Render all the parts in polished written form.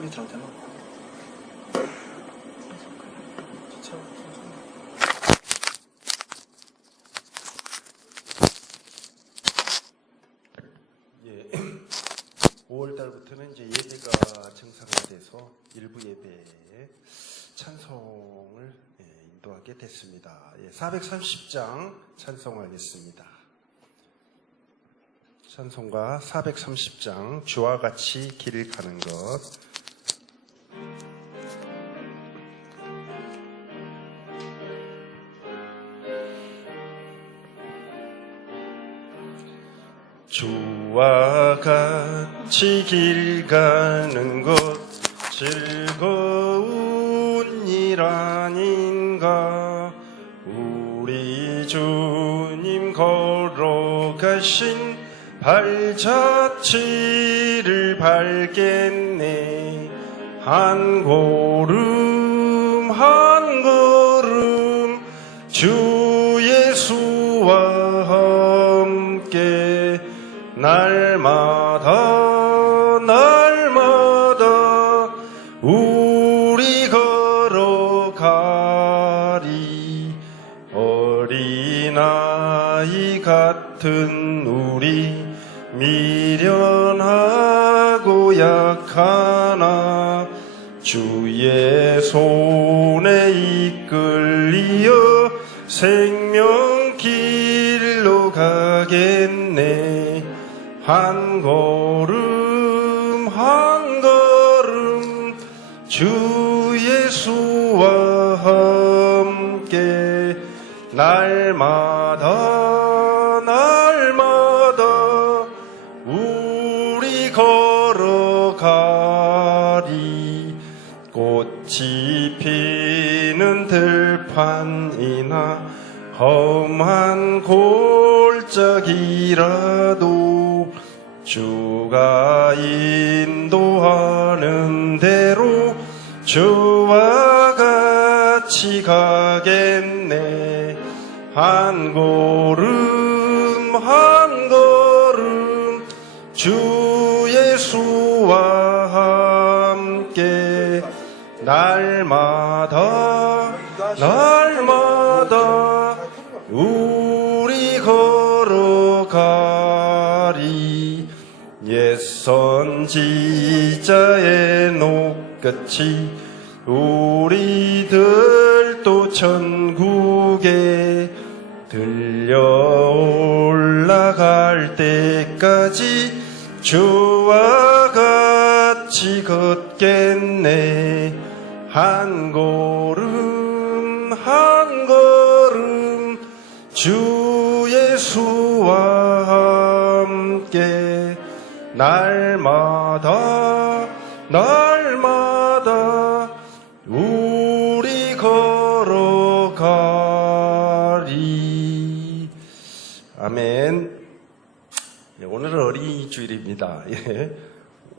소리 들어도 되나? 예, 5월달부터는 이제 예배가 정상화돼서 일부 예배에 찬송을 인도하게 됐습니다. 430장 찬송하겠습니다. 찬송가 430장 주와 같이 길을 가는 것. 주와 같이 길 가는 것 즐거운 일 아닌가. 우리 주님 걸어가신 발자취를 밟겠네. 한 걸음 한 걸음 주 예수와 함께 날마다 날마다 우리 걸어가리. 어린아이 같은 우리 미련하고 약하나 주의 손에 이끌리어 생명길로 가겠네. 한 걸음 한 걸음 주 예수와 함께 날마다 날마다 우리 걸어가리. 꽃이 피는 들판이나 험한 골짜기라도 주가 인도하는 대로 주와 같이 가겠네. 한 걸음 한 걸음 주 예수와 함께 날마다 날마다 우리 걸어가리. 옛 선지자의 녹같이 우리들도 천국에 들려 올라갈 때까지 주와 같이 걷겠네. 한 걸음 한 걸음 주 예수와 함께 날마다 날마다 우리 걸어가리. 아멘. 오늘은 어린이 주일입니다.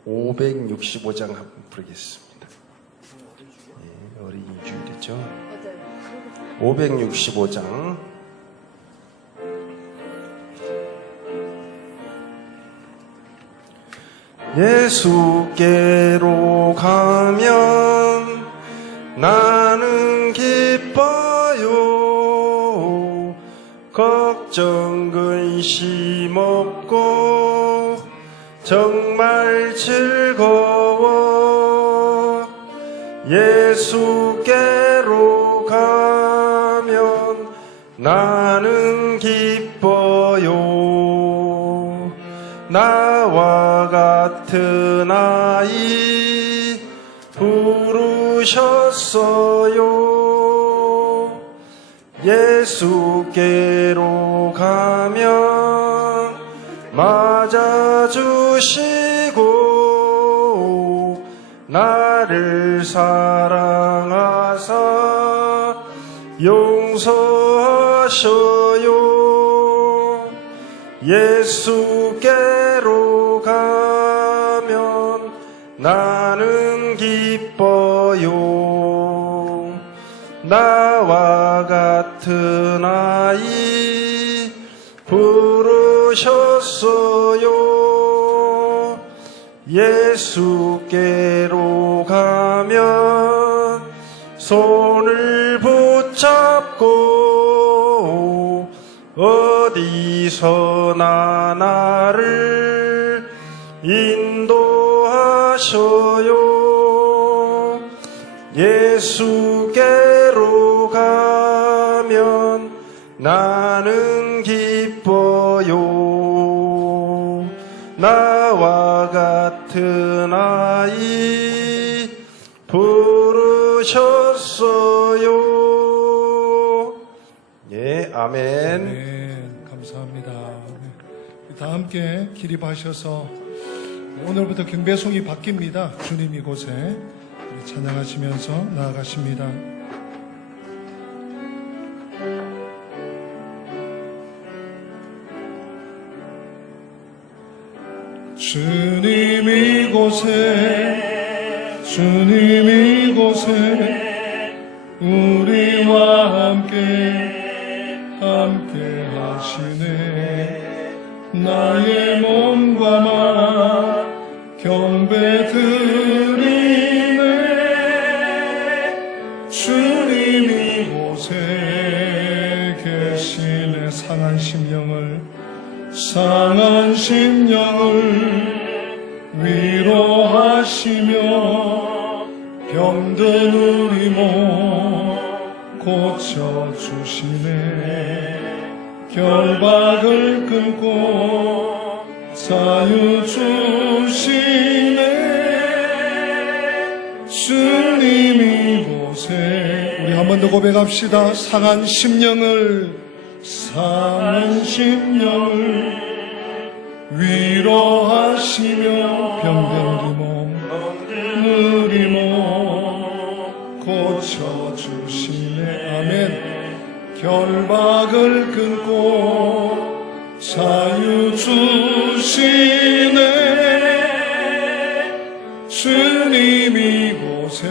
565장 한번 부르겠습니다. 어린이 주일이죠. 565장. 예수께로 가면 나는 기뻐요. 걱정 근심 없고 정말 즐거워. 예수께로 가면 나는 기뻐요. 나와 같은 아이 부르셨어요. 예수께로 가면 맞아주시고 나를 사랑하사 용서하셔요. 예수께로 가면 나는 기뻐요. 나와 같은 아이 부르셨어요. 예수께로 손을 붙잡고 어디서나 나를 인도하셔요. 예수께로 가면 나는 기뻐요. 나와 같은 아이 부르셨어요. 예, 아멘. 네, 감사합니다. 네. 다 함께 기립하셔서 오늘부터 경배송이 바뀝니다. 주님 이곳에 찬양하시면서 나아가십니다. 주님 이곳에, 주님 이곳에 우리와 함께 하시네. 나의 몸과 맘 경배 드리네. 주님 이곳에 계시네. 상한 심령을 위로하시며 병든 우리 몸 고쳐주시네. 결박을 끊고 자유 주시네. 주님 이곳에 우리 한 번 더 고백합시다. 상한 심령을 위로하시며 병든 우리 몸 고쳐주시네. 아멘. 결박을 끊고 자유 주시네. 주님 이곳에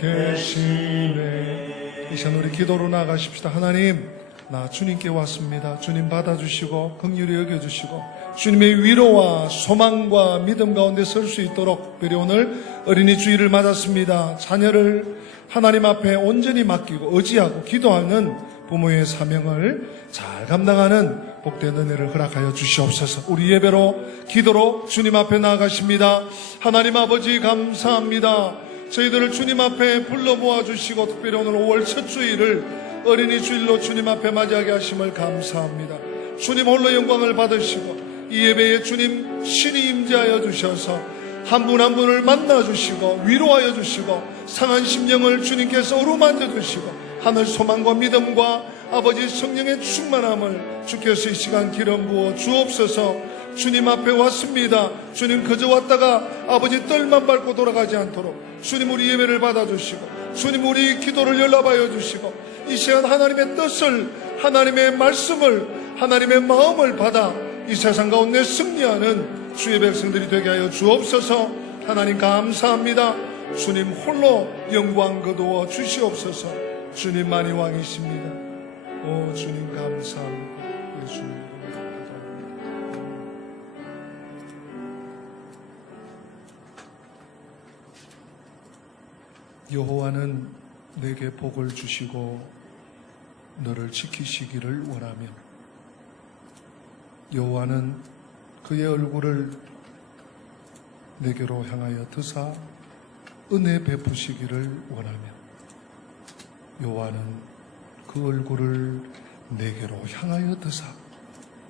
계시네. 이 시간 우리 기도로 나가십시다. 하나님, 나 주님께 왔습니다. 주님 받아주시고 긍휼히 여겨주시고 주님의 위로와 소망과 믿음 가운데 설 수 있도록 특별히 오늘 어린이 주일을 맞았습니다. 자녀를 하나님 앞에 온전히 맡기고 의지하고 기도하는 부모의 사명을 잘 감당하는 복된 은혜를 허락하여 주시옵소서. 우리 예배로 기도로 주님 앞에 나아가십니다. 하나님 아버지 감사합니다. 저희들을 주님 앞에 불러 모아주시고 특별히 오늘 5월 첫 주일을 어린이 주일로 주님 앞에 맞이하게 하심을 감사합니다. 주님 홀로 영광을 받으시고 이 예배에 주님 신이 임재하여 주셔서 한 분 한 분을 만나주시고 위로하여 주시고 상한 심령을 주님께서 어루만져 주시고 하늘 소망과 믿음과 아버지 성령의 충만함을 주께서 이 시간 기름 부어 주옵소서. 주님 앞에 왔습니다. 주님 그저 왔다가 아버지 뜰만 밟고 돌아가지 않도록 주님 우리 예배를 받아주시고 주님 우리 기도를 연락하여 주시고 이 시간 하나님의 뜻을, 하나님의 말씀을, 하나님의 마음을 받아 이 세상 가운데 승리하는 주의 백성들이 되게 하여 주옵소서. 하나님 감사합니다. 주님 홀로 영광 거두어 주시옵소서. 주님만이 왕이십니다. 오 주님 감사합니다. 예수님 여호와는 내게 복을 주시고 너를 지키시기를 원하며 여호와는 그의 얼굴을 내게로 향하여 드사 은혜 베푸시기를 원하며 여호와는 그 얼굴을 내게로 향하여 드사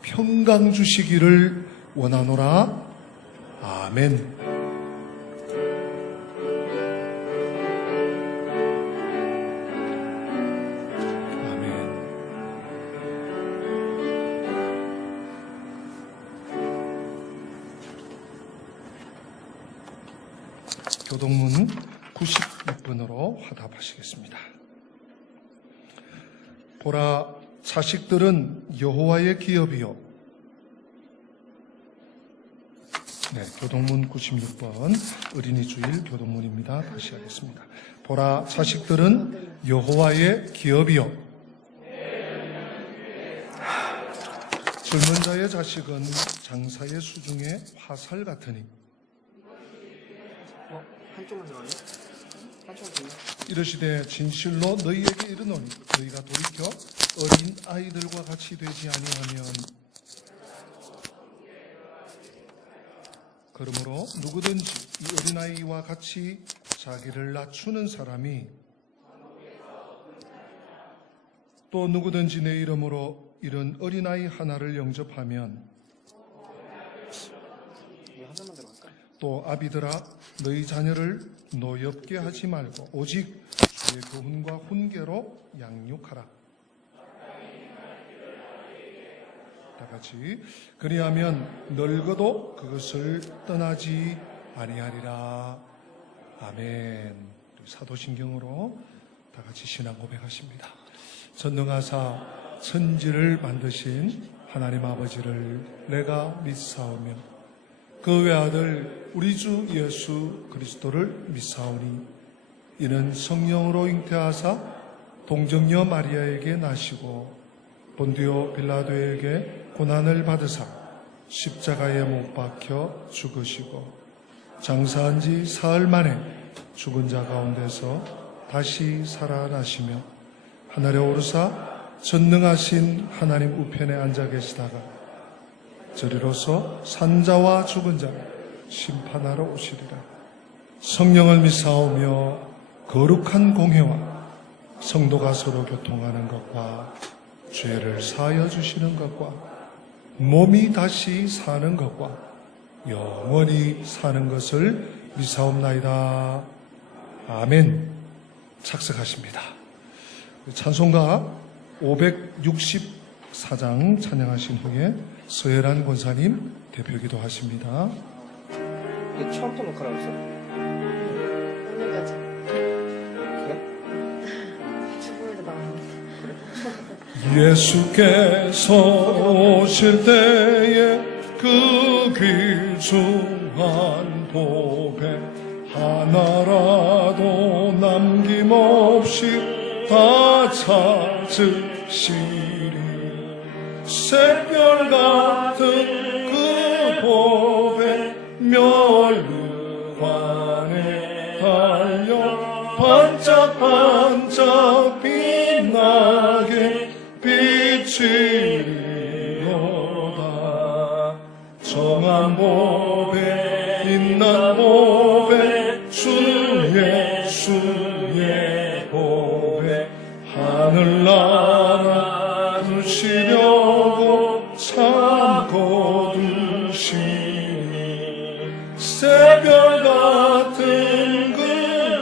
평강 주시기를 원하노라. 아멘. 교동문 96번으로 화답하시겠습니다. 보라, 자식들은 여호와의 기업이요. 네, 교동문 96번 어린이 주일 교동문입니다. 다시 하겠습니다. 보라, 자식들은 여호와의 기업이요. 젊은 자의 자식은 장사의 수중에 화살 같으니. 한쪽만 나와요? 이르시되 진실로 너희에게 이르노니 너희가 돌이켜 어린 아이들과 같이 되지 아니하면 그러므로 누구든지 이 어린아이와 같이 자기를 낮추는 사람이 또 누구든지 내 이름으로 이런 어린아이 하나를 영접하면 또 아비들아 너희 자녀를 노엽게 하지 말고 오직 주의 교훈과 훈계로 양육하라. 다 같이 그리하면 늙어도 그것을 떠나지 아니하리라. 아멘. 사도신경으로 다 같이 신앙 고백하십니다. 전능하사 천지를 만드신 하나님 아버지를 내가 믿사오며 그 외아들 우리 주 예수 그리스도를 믿사오니 이는 성령으로 잉태하사 동정녀 마리아에게 나시고 본디오 빌라도에게 고난을 받으사 십자가에 못 박혀 죽으시고 장사한 지 사흘 만에 죽은 자 가운데서 다시 살아나시며 하늘에 오르사 전능하신 하나님 우편에 앉아 계시다가 저리로서 산자와 죽은 자를 심판하러 오시리라. 성령을 믿사오며 거룩한 공회와 성도가 서로 교통하는 것과 죄를 사하여 주시는 것과 몸이 다시 사는 것과 영원히 사는 것을 믿사옵나이다. 아멘. 착석하십니다. 찬송가 564장 찬양하신 후에 서혜란 권사님 대표기도 하십니다. 이게 처음부터 녹화라고 했어? 오늘까지 그래? 죽음에도 나왔는데 예수께서 오실 때에 그 귀중한 보배 하나라도 남김없이 다 찾으시리. 새별 같은 그 보배 멸류관에 달려 반짝반짝 빛나게 비치리로다. 정한 보배 빛난 보배 주 예수의 보배 하늘나라 두시려고 참고 두시니 새별 같은 그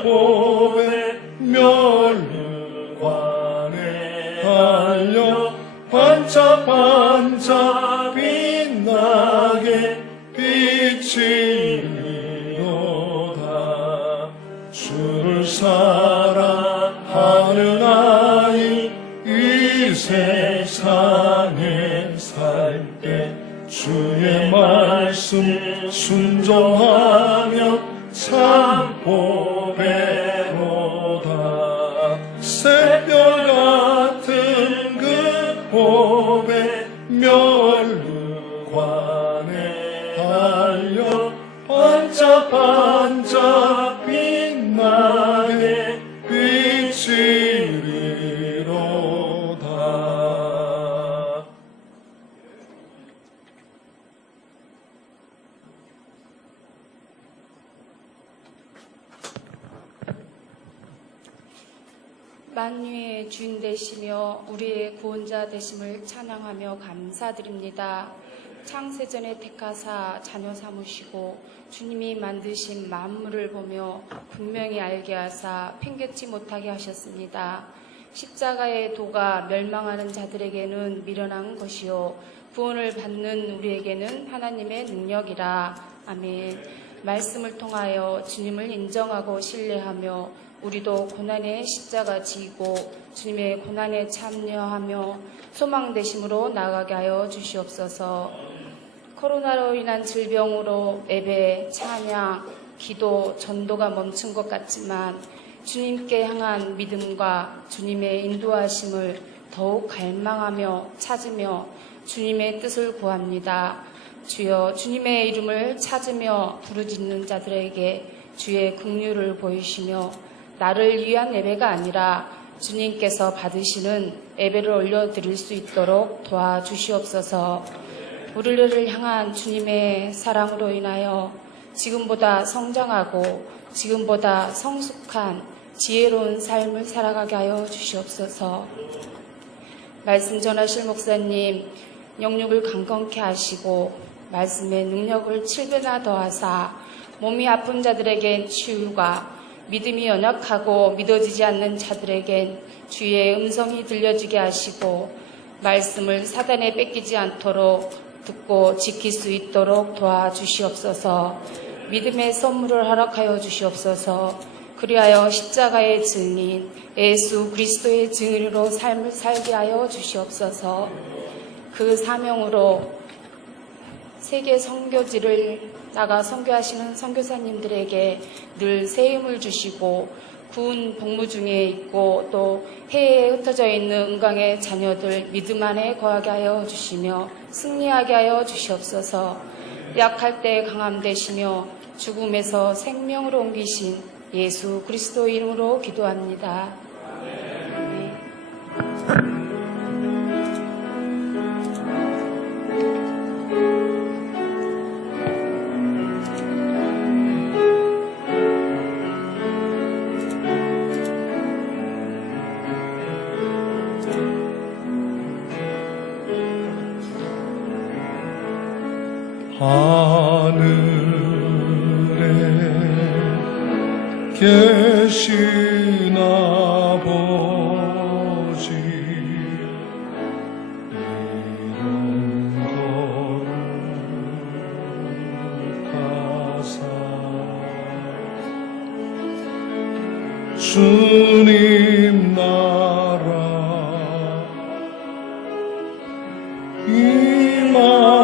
보배 멸류관에 달려 반짝반짝 빛나게 비치리로다. 주를 사랑하는 아이 이 세상에 살 때 주의 말씀 순종하며 참 보배로다. 새별 같은 그 보배 멸류관에 달려 반짝반짝 빛나게 비치리로다. 만유의 주인 되시며 우리의 구원자 되심을 찬양하며 감사드립니다. 창세전에 택하사 자녀 삼으시고 주님이 만드신 만물을 보며 분명히 알게 하사 팽개치 못하게 하셨습니다. 십자가의 도가 멸망하는 자들에게는 미련한 것이요 구원을 받는 우리에게는 하나님의 능력이라. 아멘. 말씀을 통하여 주님을 인정하고 신뢰하며 우리도 고난의 십자가 지고 주님의 고난에 참여하며 소망되심으로 나아가게 하여 주시옵소서. 코로나로 인한 질병으로 예배, 찬양, 기도, 전도가 멈춘 것 같지만 주님께 향한 믿음과 주님의 인도하심을 더욱 갈망하며 찾으며 주님의 뜻을 구합니다. 주여, 주님의 이름을 찾으며 부르짖는 자들에게 주의 긍휼을 보이시며 나를 위한 예배가 아니라 주님께서 받으시는 예배를 올려드릴 수 있도록 도와주시옵소서. 우리를 향한 주님의 사랑으로 인하여 지금보다 성장하고 지금보다 성숙한 지혜로운 삶을 살아가게 하여 주시옵소서. 말씀 전하실 목사님 영육을 강건케 하시고 말씀의 능력을 7배나 더하사 몸이 아픈 자들에겐 치유가, 믿음이 연약하고 믿어지지 않는 자들에겐 주의 음성이 들려지게 하시고 말씀을 사단에 뺏기지 않도록 듣고 지킬 수 있도록 도와주시옵소서. 믿음의 선물을 허락하여 주시옵소서. 그리하여 십자가의 증인 예수 그리스도의 증인으로 삶을 살게 하여 주시옵소서. 그 사명으로 세계 선교지를 나가 선교하시는 선교사님들에게 늘 새 힘을 주시고 군 복무 중에 있고 또 해외에 흩어져 있는 은광의 자녀들 믿음 안에 거하게 하여 주시며 승리하게 하여 주시옵소서. 약할 때 강함 되시며 죽음에서 생명으로 옮기신 예수 그리스도 이름으로 기도합니다. 하늘에 계신 아버지 이름 거룩하사 주님 나라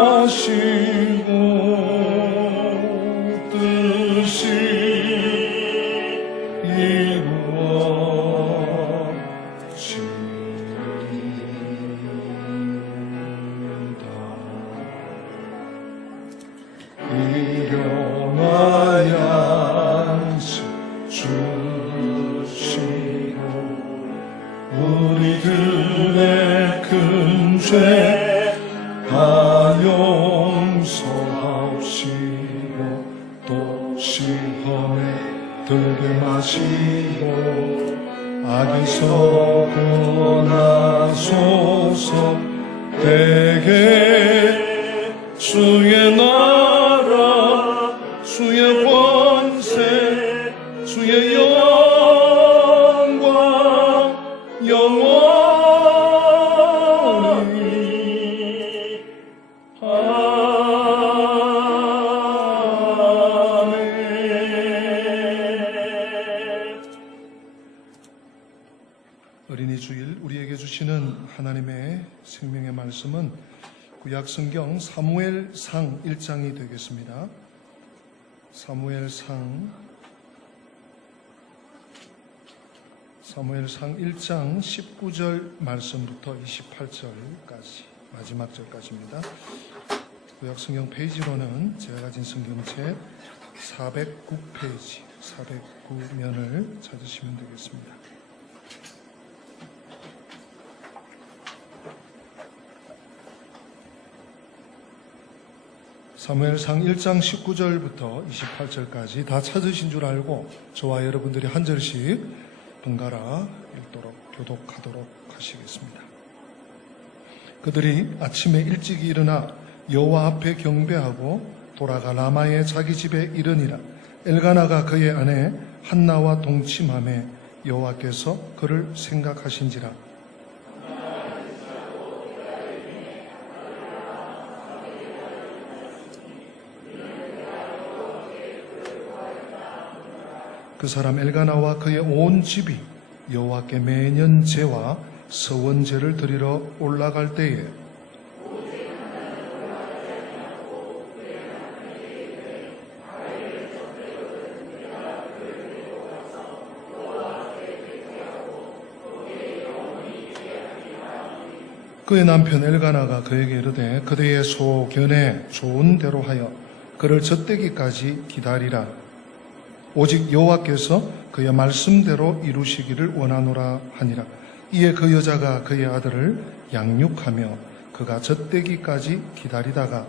임하시고 뜻이 이루어지이다. 일용할 양식 주시고 우리들의 큰 죄 다 용서하옵시고 또 시험에 들게 마시고 악에서 구원하소서. 대개 주의 나라 주의 권세 주의 영광 영원히 어린이 주일 우리에게 주시는 하나님의 생명의 말씀은 구약성경 사무엘상 1장이 되겠습니다. 사무엘상 1장 19절 말씀부터 28절까지 마지막 절까지입니다. 구약성경 페이지로는 제가 가진 성경책 409페이지 409면을 찾으시면 되겠습니다. 사무엘상 1장 19절부터 28절까지 다 찾으신 줄 알고 저와 여러분들이 한 절씩 번갈아 읽도록 교독하도록 하시겠습니다. 그들이 아침에 일찍 일어나 여호와 앞에 경배하고 돌아가 라마의 자기 집에 이르니라. 엘가나가 그의 아내 한나와 동침하매 여호와께서 그를 생각하신지라. 그 사람 엘가나와 그의 온 집이 여호와께 매년 제와 서원제를 드리러 올라갈 때에 그의 남편 엘가나가 그에게 이르되 그대의 소견에 좋은 대로 하여 그를 젖대기까지 기다리라. 오직 여호와께서 그의 말씀대로 이루시기를 원하노라 하니라. 이에 그 여자가 그의 아들을 양육하며 그가 젖되기까지 기다리다가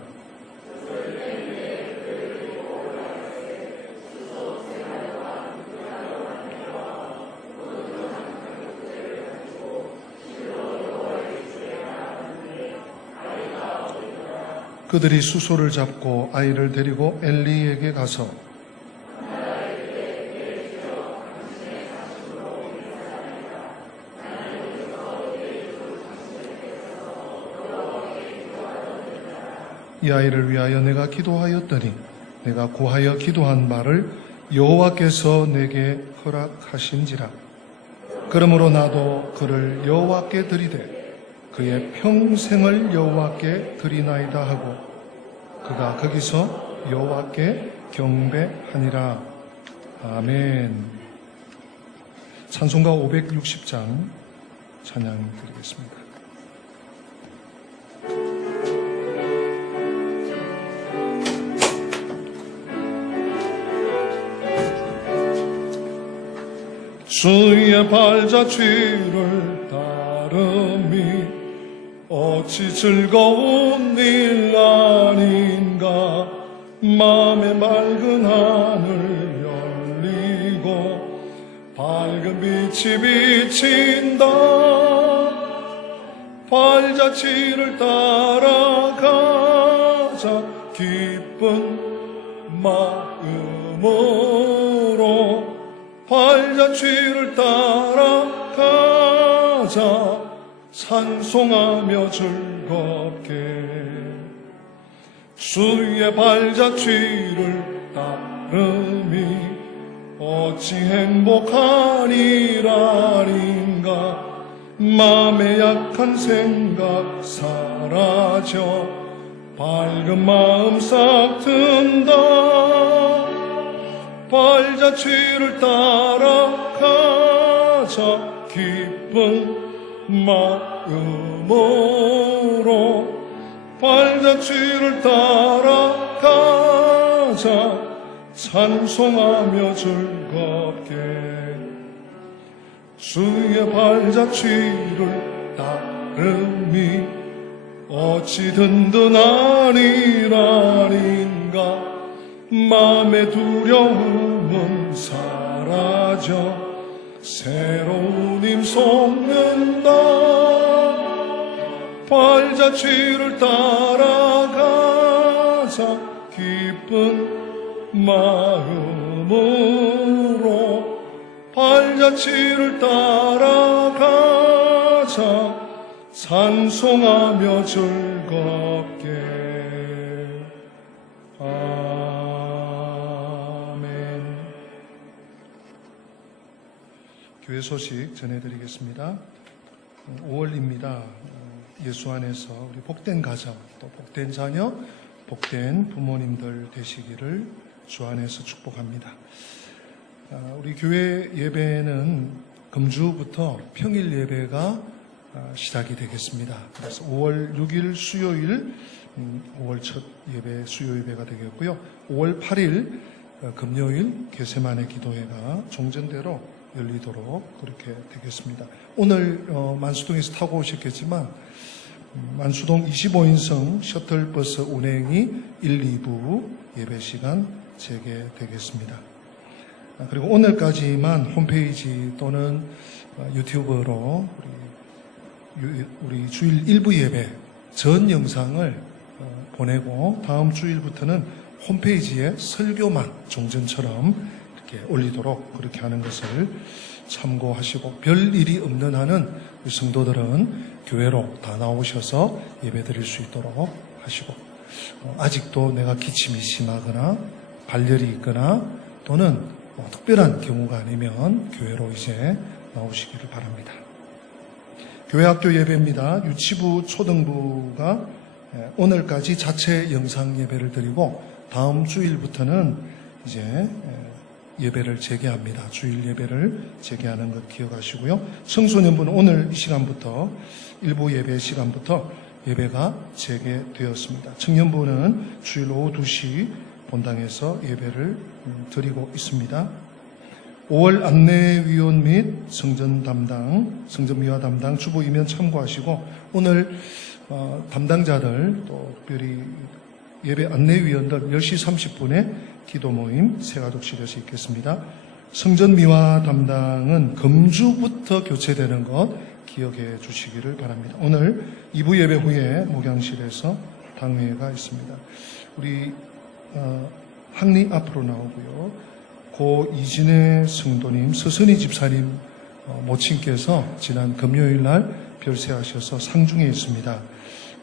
그들이 수소를 잡고 아이를 데리고 엘리에게 가서 이 아이를 위하여 내가 기도하였더니 내가 고하여 기도한 말을 여호와께서 내게 허락하신지라. 그러므로 나도 그를 여호와께 드리되 그의 평생을 여호와께 드리나이다 하고 그가 거기서 여호와께 경배하니라. 아멘. 찬송가 560장 찬양 드리겠습니다. 주의 발자취를 따름이 어찌 즐거운 일 아닌가. 맘의 맑은 하늘 열리고 밝은 빛이 비친다. 발자취를 따라가자 기쁜 마음으로 발자취를 따라가자 찬송하며 즐겁게 주의 발자취를 따름이 어찌 행복하니라닌가. 맘의 약한 생각 사라져 밝은 마음 싹 든다. 발자취를 따라가자 기쁜 마음으로 발자취를 따라가자 찬송하며 즐겁게 주의 발자취를 따름이 어찌 든든하니라닌가. 맘의 두려움은 사라져 새로운 힘 솟는다. 발자취를 따라가자 기쁜 마음으로 발자취를 따라가자 찬송하며 즐겁게. 아멘. 교회 소식 전해드리겠습니다. 5월입니다. 예수 안에서 우리 복된 가정, 또 복된 자녀, 복된 부모님들 되시기를 주 안에서 축복합니다. 우리 교회 예배는 금주부터 평일 예배가 시작이 되겠습니다. 그래서 5월 6일 수요일 5월 첫 예배 수요 예배가 되겠고요. 5월 8일 금요일 겟세마네 기도회가 종전대로 열리도록 그렇게 되겠습니다. 오늘 만수동에서 타고 오셨겠지만 만수동 25인승 셔틀버스 운행이 1, 2부 예배 시간 재개되겠습니다. 그리고 오늘까지만 홈페이지 또는 유튜브로 우리 주일 1부 예배 전 영상을 보내고 다음 주일부터는 홈페이지에 설교만 종전처럼 이렇게 올리도록 그렇게 하는 것을 참고하시고 별일이 없는 한은 우리 성도들은 교회로 다 나오셔서 예배 드릴 수 있도록 하시고 아직도 내가 기침이 심하거나 발열이 있거나 또는 특별한 경우가 아니면 교회로 이제 나오시기를 바랍니다. 교회학교 예배입니다. 유치부, 초등부가 오늘까지 자체 영상 예배를 드리고 다음 주일부터는 이제 예배를 재개합니다. 주일 예배를 재개하는 것 기억하시고요. 청소년부는 오늘 이 시간부터 일부 예배 시간부터 예배가 재개되었습니다. 청년부는 주일 오후 2시 본당에서 예배를 드리고 있습니다. 5월 안내위원 및 성전미화 담당 주보 이면 참고하시고 오늘 담당자들 또 특별히 예배 안내위원들 10시 30분에 기도 모임 세가독실에서 있겠습니다. 성전미화 담당은 금주부터 교체되는 것 기억해 주시기를 바랍니다. 오늘 2부 예배 후에 목양실에서 당회가 있습니다. 우리 항리 앞으로 나오고요. 고 이진애 성도님, 서선희 집사님 모친께서 지난 금요일 날 별세하셔서 상중에 있습니다.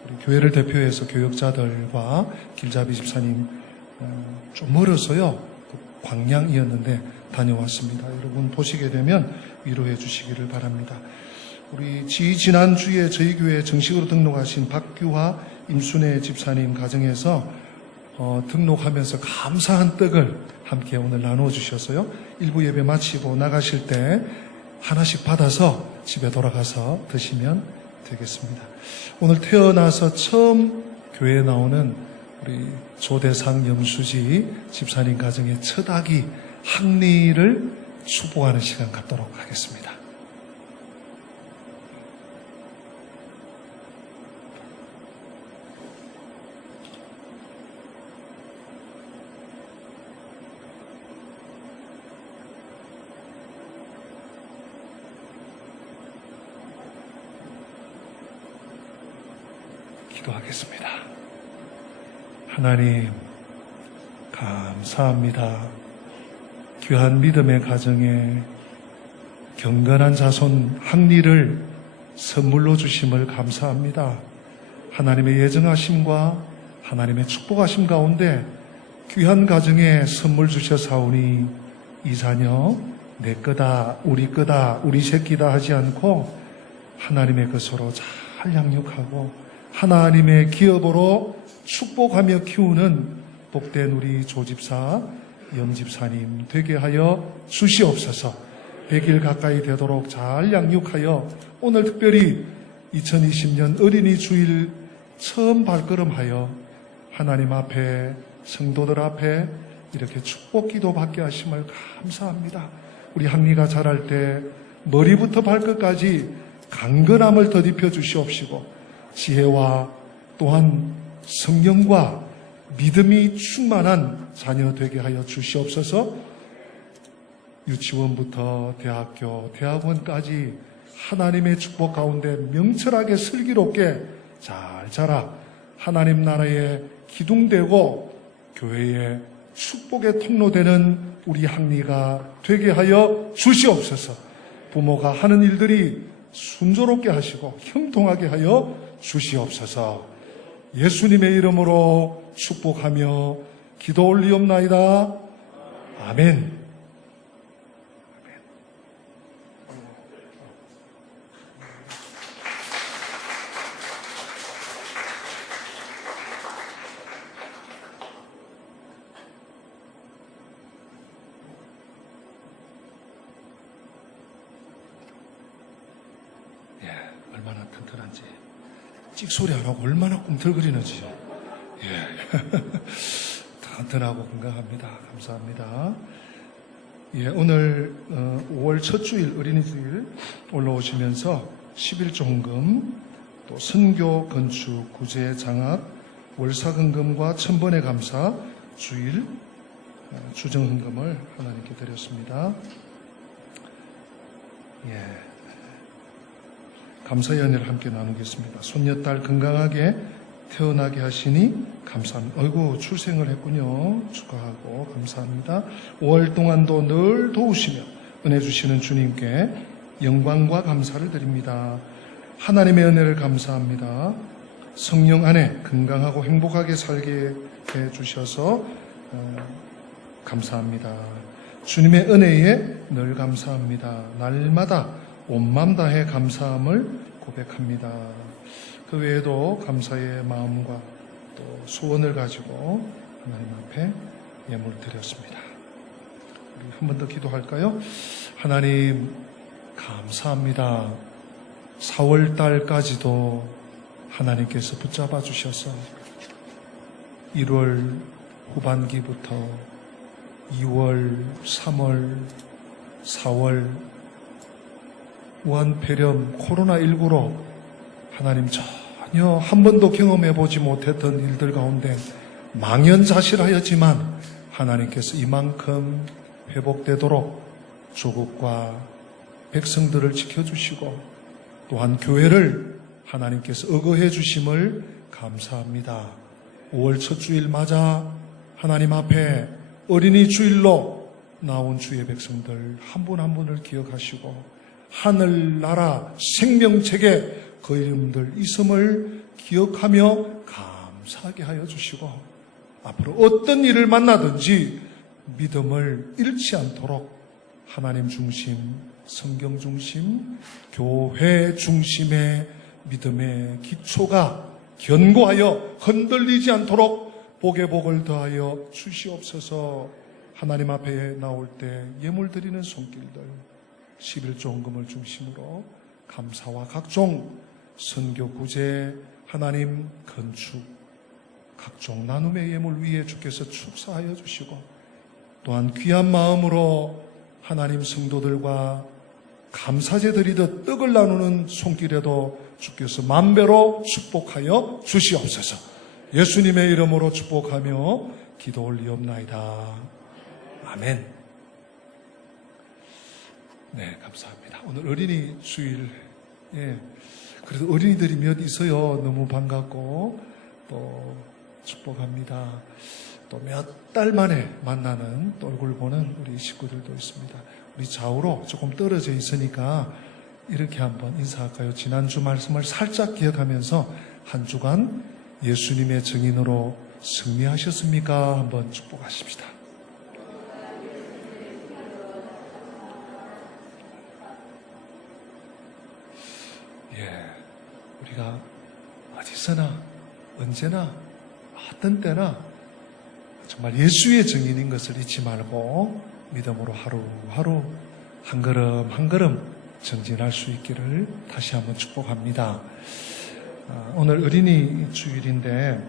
우리 교회를 대표해서 교역자들과 길잡이 집사님 좀 멀어서요. 광양이었는데 다녀왔습니다. 여러분 보시게 되면 위로해 주시기를 바랍니다. 우리 지난주에 저희 교회에 정식으로 등록하신 박규화 임순애 집사님 가정에서 등록하면서 감사한 떡을 함께 오늘 나눠주셔서요. 일부 예배 마치고 나가실 때 하나씩 받아서 집에 돌아가서 드시면 되겠습니다. 오늘 태어나서 처음 교회에 나오는 우리 조대상 영수지 집사님 가정의 첫 아기 항리를 축복하는 시간 갖도록 하겠습니다. 기도하겠습니다. 하나님, 감사합니다. 귀한 믿음의 가정에 경건한 자손 항리를 선물로 주심을 감사합니다. 하나님의 예정하심과 하나님의 축복하심 가운데 귀한 가정에 선물 주셔사오니 이 자녀 내 거다, 우리 새끼다 하지 않고 하나님의 것으로 잘 양육하고 하나님의 기업으로 축복하며 키우는 복된 우리 조집사, 영집사님 되게 하여 주시옵소서. 100일 가까이 되도록 잘 양육하여 오늘 특별히 2020년 어린이 주일 처음 발걸음하여 하나님 앞에 성도들 앞에 이렇게 축복 기도 받게 하심을 감사합니다. 우리 항리가 자랄 때 머리부터 발끝까지 강건함을 덧입혀 주시옵시고 지혜와 또한 성령과 믿음이 충만한 자녀 되게 하여 주시옵소서. 유치원부터 대학교, 대학원까지 하나님의 축복 가운데 명철하게 슬기롭게 잘 자라 하나님 나라에 기둥되고 교회의 축복의 통로되는 우리 항리가 되게 하여 주시옵소서. 부모가 하는 일들이 순조롭게 하시고 형통하게 하여 주시옵소서. 예수님의 이름으로 축복하며 기도 올리옵나이다. 아멘. 얼마나 튼튼한지, 찍소리 안 하고 얼마나 꿈틀거리는지, 튼튼하고 건강합니다. 감사합니다. 오늘 5월 첫 주일 어린이 주일 올라오시면서 11조 헌금, 또 선교 건축 구제 장학 월사금금과 천번의 감사 주일 주정 헌금을 하나님께 드렸습니다. 감사 연회를 함께 나누겠습니다. 손녀딸 건강하게 태어나게 하시니 감사합니다. 어이구, 출생을 했군요. 축하하고 감사합니다. 5월 동안도 늘 도우시며 은혜 주시는 주님께 영광과 감사를 드립니다. 하나님의 은혜를 감사합니다. 성령 안에 건강하고 행복하게 살게 해 주셔서 감사합니다. 주님의 은혜에 늘 감사합니다. 날마다 온 맘 다해 감사함을 고백합니다. 그 외에도 감사의 마음과 또 소원을 가지고 하나님 앞에 예물 드렸습니다. 우리 한 번 더 기도할까요? 하나님 감사합니다. 4월 달까지도 하나님께서 붙잡아 주셔서 1월 후반기부터 2월, 3월, 4월 무한폐렴 코로나19로 하나님 전혀 한 번도 경험해보지 못했던 일들 가운데 망연자실하였지만 하나님께서 이만큼 회복되도록 조국과 백성들을 지켜주시고 또한 교회를 하나님께서 의거해 주심을 감사합니다. 5월 첫 주일 맞아 하나님 앞에 어린이 주일로 나온 주의 백성들 한 분 한 분을 기억하시고 하늘나라 생명책에 그 이름들 있음을 기억하며 감사하게 하여 주시고 앞으로 어떤 일을 만나든지 믿음을 잃지 않도록 하나님 중심, 성경 중심, 교회 중심의 믿음의 기초가 견고하여 흔들리지 않도록 복에 복을 더하여 주시옵소서. 하나님 앞에 나올 때 예물 드리는 손길들 11조 헌금을 중심으로 감사와 각종 선교 구제, 하나님 건축, 각종 나눔의 예물 위에 주께서 축사하여 주시고 또한 귀한 마음으로 하나님 성도들과 감사제 드리듯 떡을 나누는 손길에도 주께서 만배로 축복하여 주시옵소서. 예수님의 이름으로 축복하며 기도 올리옵나이다. 아멘. 네, 감사합니다. 오늘 어린이 주일, 그래도 어린이들이 몇 있어요. 너무 반갑고 또 축복합니다. 또 몇 달 만에 만나는 또 얼굴 보는 우리 식구들도 있습니다. 우리 좌우로 조금 떨어져 있으니까 이렇게 한번 인사할까요? 지난주 말씀을 살짝 기억하면서 한 주간 예수님의 증인으로 승리하셨습니까? 한번 축복하십시다. 우리가 어디서나 언제나 어떤 때나 정말 예수의 증인인 것을 잊지 말고 믿음으로 하루하루 한 걸음 한 걸음 전진할 수 있기를 다시 한번 축복합니다. 오늘 어린이 주일인데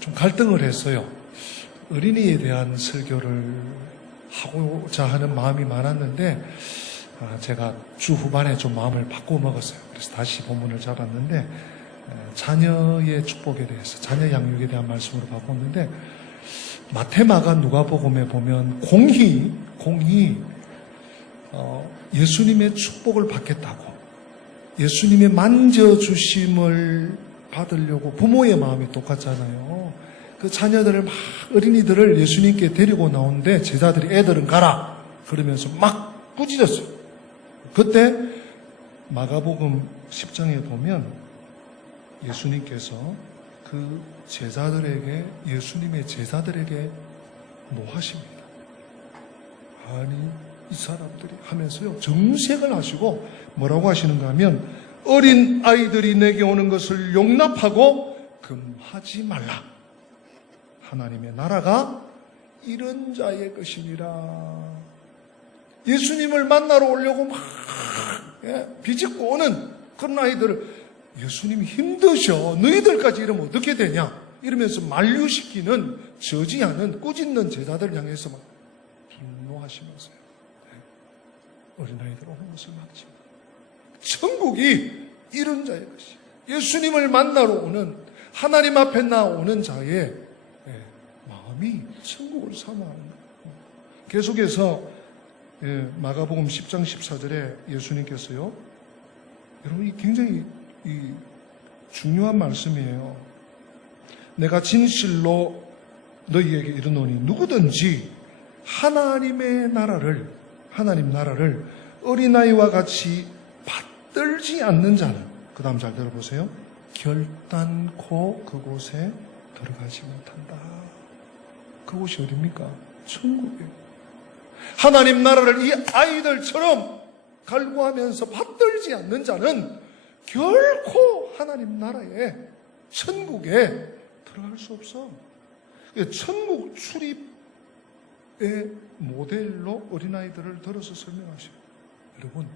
좀 갈등을 했어요. 어린이에 대한 설교를 하고자 하는 마음이 많았는데 제가 주 후반에 좀 마음을 바꾸어 먹었어요. 그래서 다시 본문을 잡았는데 자녀의 축복에 대해서, 자녀 양육에 대한 말씀으로 바꿨는데 마태, 마가, 누가복음에 보면 공히 예수님의 축복을 받겠다고 예수님의 만져주심을 받으려고 부모의 마음이 똑같잖아요. 그 자녀들을 막 어린이들을 예수님께 데리고 나오는데 제자들이 애들은 가라 그러면서 막 꾸짖었어요. 그때 마가복음 10장에 보면 예수님께서 그 제자들에게, 예수님의 제자들에게 노하십니다. 아니, 이 사람들이 하면서요, 정색을 하시고 뭐라고 하시는가 하면 어린 아이들이 내게 오는 것을 용납하고 금하지 말라. 하나님의 나라가 이런 자의 것이니라. 예수님을 만나러 오려고 막 비집고 오는 그런 아이들을 예수님이 힘드셔. 너희들까지 이러면 어떻게 되냐? 이러면서 만류시키는, 저지하는, 꾸짖는 제자들을 향해서 막 분노하시면서요. 어린아이들 오는 것을 막지 마. 천국이 이런 자의 것이. 예수님을 만나러 오는, 하나님 앞에 나오는 자의 마음이 천국을 사모하는 거예요. 계속해서 마가복음 10장 14절에 예수님께서요, 여러분, 이 굉장히 중요한 말씀이에요. 내가 진실로 너희에게 이르노니 누구든지 하나님 나라를 어린아이와 같이 받들지 않는 자는, 그 다음 잘 들어보세요, 결단코 그곳에 들어가지 못한다. 그곳이 어디입니까? 천국이에요. 하나님 나라를 이 아이들처럼 갈구하면서 받들지 않는 자는 결코 하나님 나라에, 천국에 들어갈 수 없어. 천국 출입의 모델로 어린아이들을 들어서 설명하셔요. 여러분,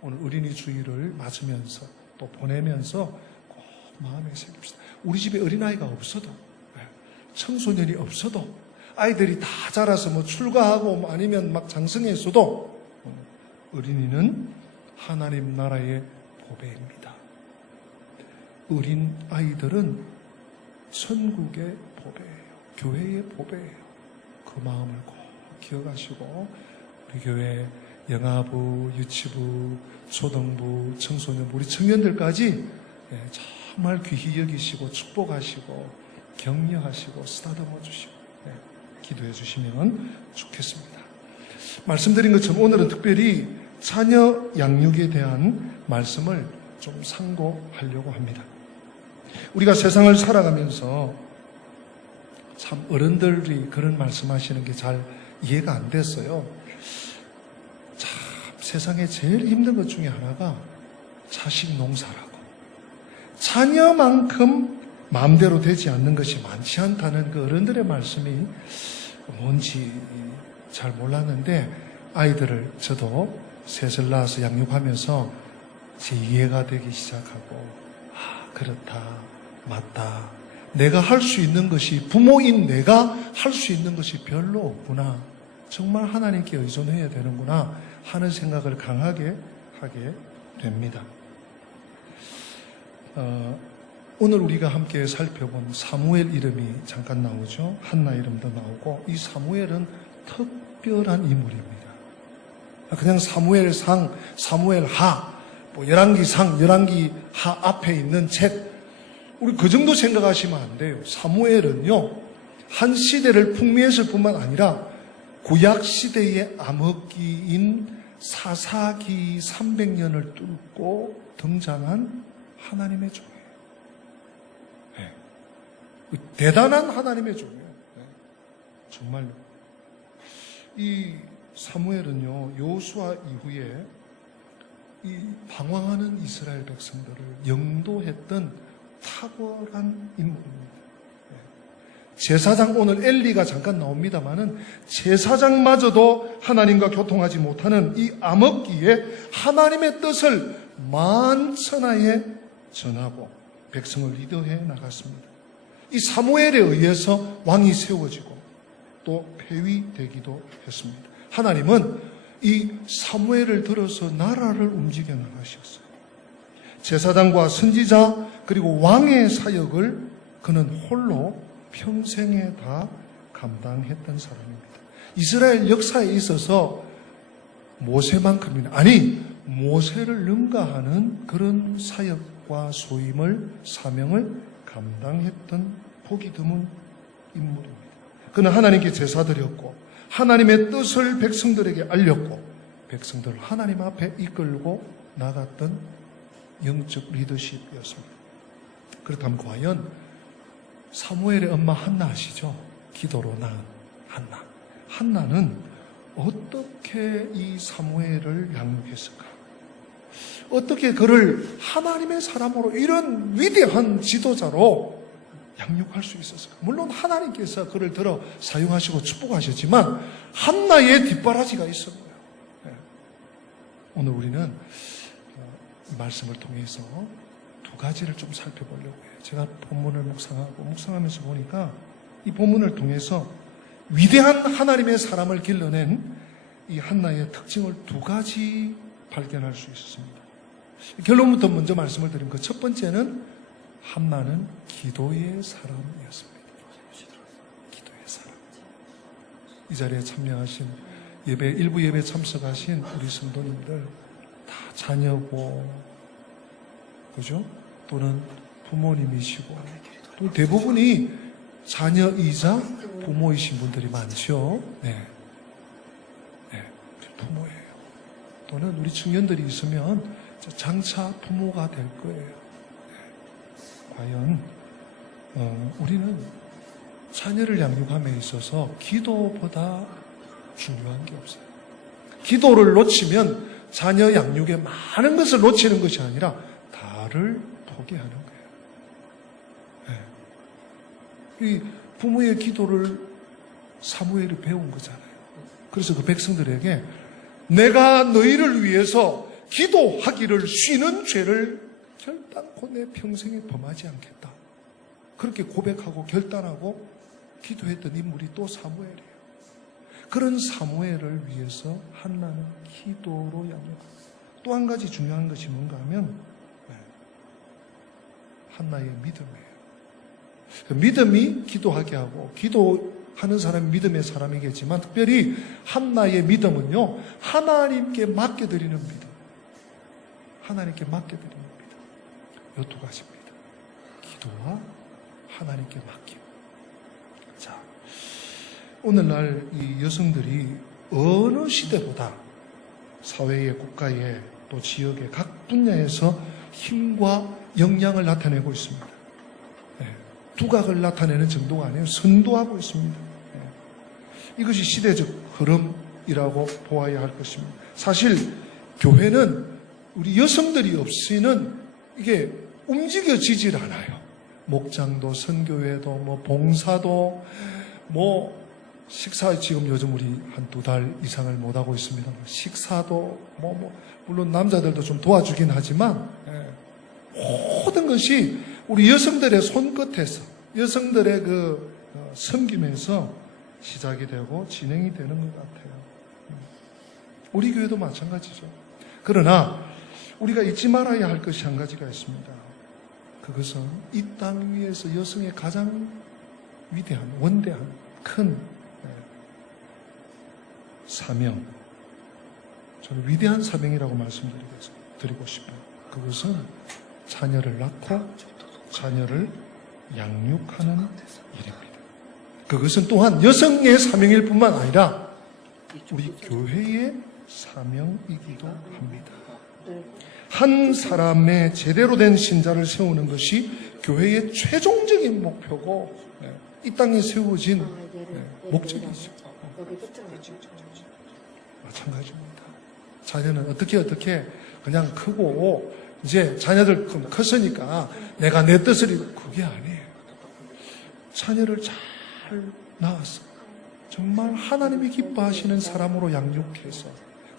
오늘 어린이 주일을 맞으면서 또 보내면서 꼭 마음에 새깁시다. 우리 집에 어린아이가 없어도, 청소년이 없어도, 아이들이 다 자라서 뭐 출가하고 뭐 아니면 막 장성했어도 어린이는 하나님 나라의 보배입니다. 어린 아이들은 천국의 보배예요. 교회의 보배예요. 그 마음을 꼭 기억하시고 우리 교회 영아부, 유치부, 초등부, 청소년부, 우리 청년들까지 정말 귀히 여기시고 축복하시고 격려하시고 쓰다듬어 주시고 기도해 주시면 좋겠습니다. 말씀드린 것처럼 오늘은 특별히 자녀 양육에 대한 말씀을 좀 상고하려고 합니다. 우리가 세상을 살아가면서 참 어른들이 그런 말씀하시는 게 잘 이해가 안 됐어요. 참 세상에 제일 힘든 것 중에 하나가 자식 농사라고. 자녀만큼 마음대로 되지 않는 것이 많지 않다는 그 어른들의 말씀이 뭔지 잘 몰랐는데 아이들을 저도 셋을 낳아서 양육하면서 제 이해가 되기 시작하고 그렇다, 맞다. 내가 할 수 있는 것이, 부모인 내가 할 수 있는 것이 별로 없구나. 정말 하나님께 의존해야 되는구나 하는 생각을 강하게 하게 됩니다. 오늘 우리가 함께 살펴본 사무엘 이름이 잠깐 나오죠. 한나 이름도 나오고 이 사무엘은 특별한 인물입니다. 그냥 사무엘상, 사무엘하, 뭐 열왕기상, 열왕기하 앞에 있는 책 우리 그 정도 생각하시면 안 돼요. 사무엘은요 한 시대를 풍미했을 뿐만 아니라 구약 시대의 암흑기인 사사기 300년을 뚫고 등장한 하나님의 종이에요. 대단한 하나님의 종이에요. 정말로. 이 사무엘은요, 여호수아 이후에 이 방황하는 이스라엘 백성들을 영도했던 탁월한 인물입니다. 제사장, 오늘 엘리가 잠깐 나옵니다만은 제사장마저도 하나님과 교통하지 못하는 이 암흑기에 하나님의 뜻을 만천하에 전하고 백성을 리더해 나갔습니다. 이 사무엘에 의해서 왕이 세워지고 또 폐위되기도 했습니다. 하나님은 이 사무엘을 들어서 나라를 움직여 나가셨어요. 제사장과 선지자 그리고 왕의 사역을 그는 홀로 평생에 다 감당했던 사람입니다. 이스라엘 역사에 있어서 모세만큼이나, 아니 모세를 능가하는 그런 사역과 소임을, 사명을 감당했던 보기 드문 인물입니다. 그는 하나님께 제사드렸고 하나님의 뜻을 백성들에게 알렸고 백성들을 하나님 앞에 이끌고 나갔던 영적 리더십이었습니다. 그렇다면 과연 사무엘의 엄마 한나 아시죠? 기도로 낳은 한나. 한나는 어떻게 이 사무엘을 양육했을까? 어떻게 그를 하나님의 사람으로 이런 위대한 지도자로 양육할 수 있었을까? 물론 하나님께서 그를 들어 사용하시고 축복하셨지만 한나의 뒷바라지가 있었고요. 오늘 우리는 이 말씀을 통해서 두 가지를 좀 살펴보려고 해요. 제가 본문을 묵상하면서 보니까 이 본문을 통해서 위대한 하나님의 사람을 길러낸 이 한나의 특징을 두 가지 발견할 수 있었습니다. 결론부터 먼저 말씀을 드린 것. 첫 번째는 한나는 기도의 사람이었습니다. 기도의 사람. 이 자리에 참여하신 예배, 일부 예배 참석하신 우리 성도님들 다 자녀고, 그죠? 또는 부모님이시고, 또 대부분이 자녀이자 부모이신 분들이 많죠. 네. 부모예요. 또는 우리 청년들이 있으면 장차 부모가 될 거예요. 과연 우리는 자녀를 양육함에 있어서 기도보다 중요한 게 없어요. 기도를 놓치면 자녀 양육에 많은 것을 놓치는 것이 아니라 다를 포기하는 거예요. 이 부모의 기도를 사무엘이 배운 거잖아요. 그래서 그 백성들에게 내가 너희를 위해서 기도하기를 쉬는 죄를 결단코 내 평생에 범하지 않겠다. 그렇게 고백하고 결단하고 기도했던 인물이 또 사무엘이에요. 그런 사무엘을 위해서 한나는 기도로 양육합니다. 또 한 가지 중요한 것이 뭔가 하면 한나의 믿음이에요. 믿음이 기도하게 하고 기도하는 사람이 믿음의 사람이겠지만 특별히 한나의 믿음은요, 하나님께 맡겨드리는 믿음. 하나님께 맡겨드리는 믿음. 이 두 가지입니다. 기도와 하나님께 맡김. 자, 오늘날 이 여성들이 어느 시대보다 사회에, 국가에, 또 지역의 각 분야에서 힘과 역량을 나타내고 있습니다. 두각을 나타내는 정도가 아니에요. 선도하고 있습니다. 이것이 시대적 흐름이라고 보아야 할 것입니다. 사실 교회는 우리 여성들이 없이는 이게 움직여지질 않아요. 목장도, 선교회도, 뭐 봉사도, 뭐 식사 지금 요즘 우리 한 2달 이상을 못 하고 있습니다. 식사도 물론 남자들도 좀 도와주긴 하지만 모든 것이 우리 여성들의 손끝에서 여성들의 그 섬김에서 시작이 되고 진행이 되는 것 같아요. 우리 교회도 마찬가지죠. 그러나 우리가 잊지 말아야 할 것이 한 가지가 있습니다. 그것은 이 땅 위에서 여성의 가장 위대한, 원대한, 큰 사명, 저는 위대한 사명이라고 말씀드리고 싶어요. 그것은 자녀를 낳고 자녀를 양육하는 일입니다. 그것은 또한 여성의 사명일 뿐만 아니라 우리 교회의 사명이기도 합니다. 한 사람의 제대로 된 신자를 세우는 것이 교회의 최종적인 목표고 이 땅에 세워진 목적이죠. 마찬가지입니다. 자녀는 어떻게 그냥 크고 이제 자녀들 컸으니까 내가 내 뜻을 이루고 그게 아니에요. 자녀를 잘 낳아서 정말 하나님이 기뻐하시는 사람으로 양육해서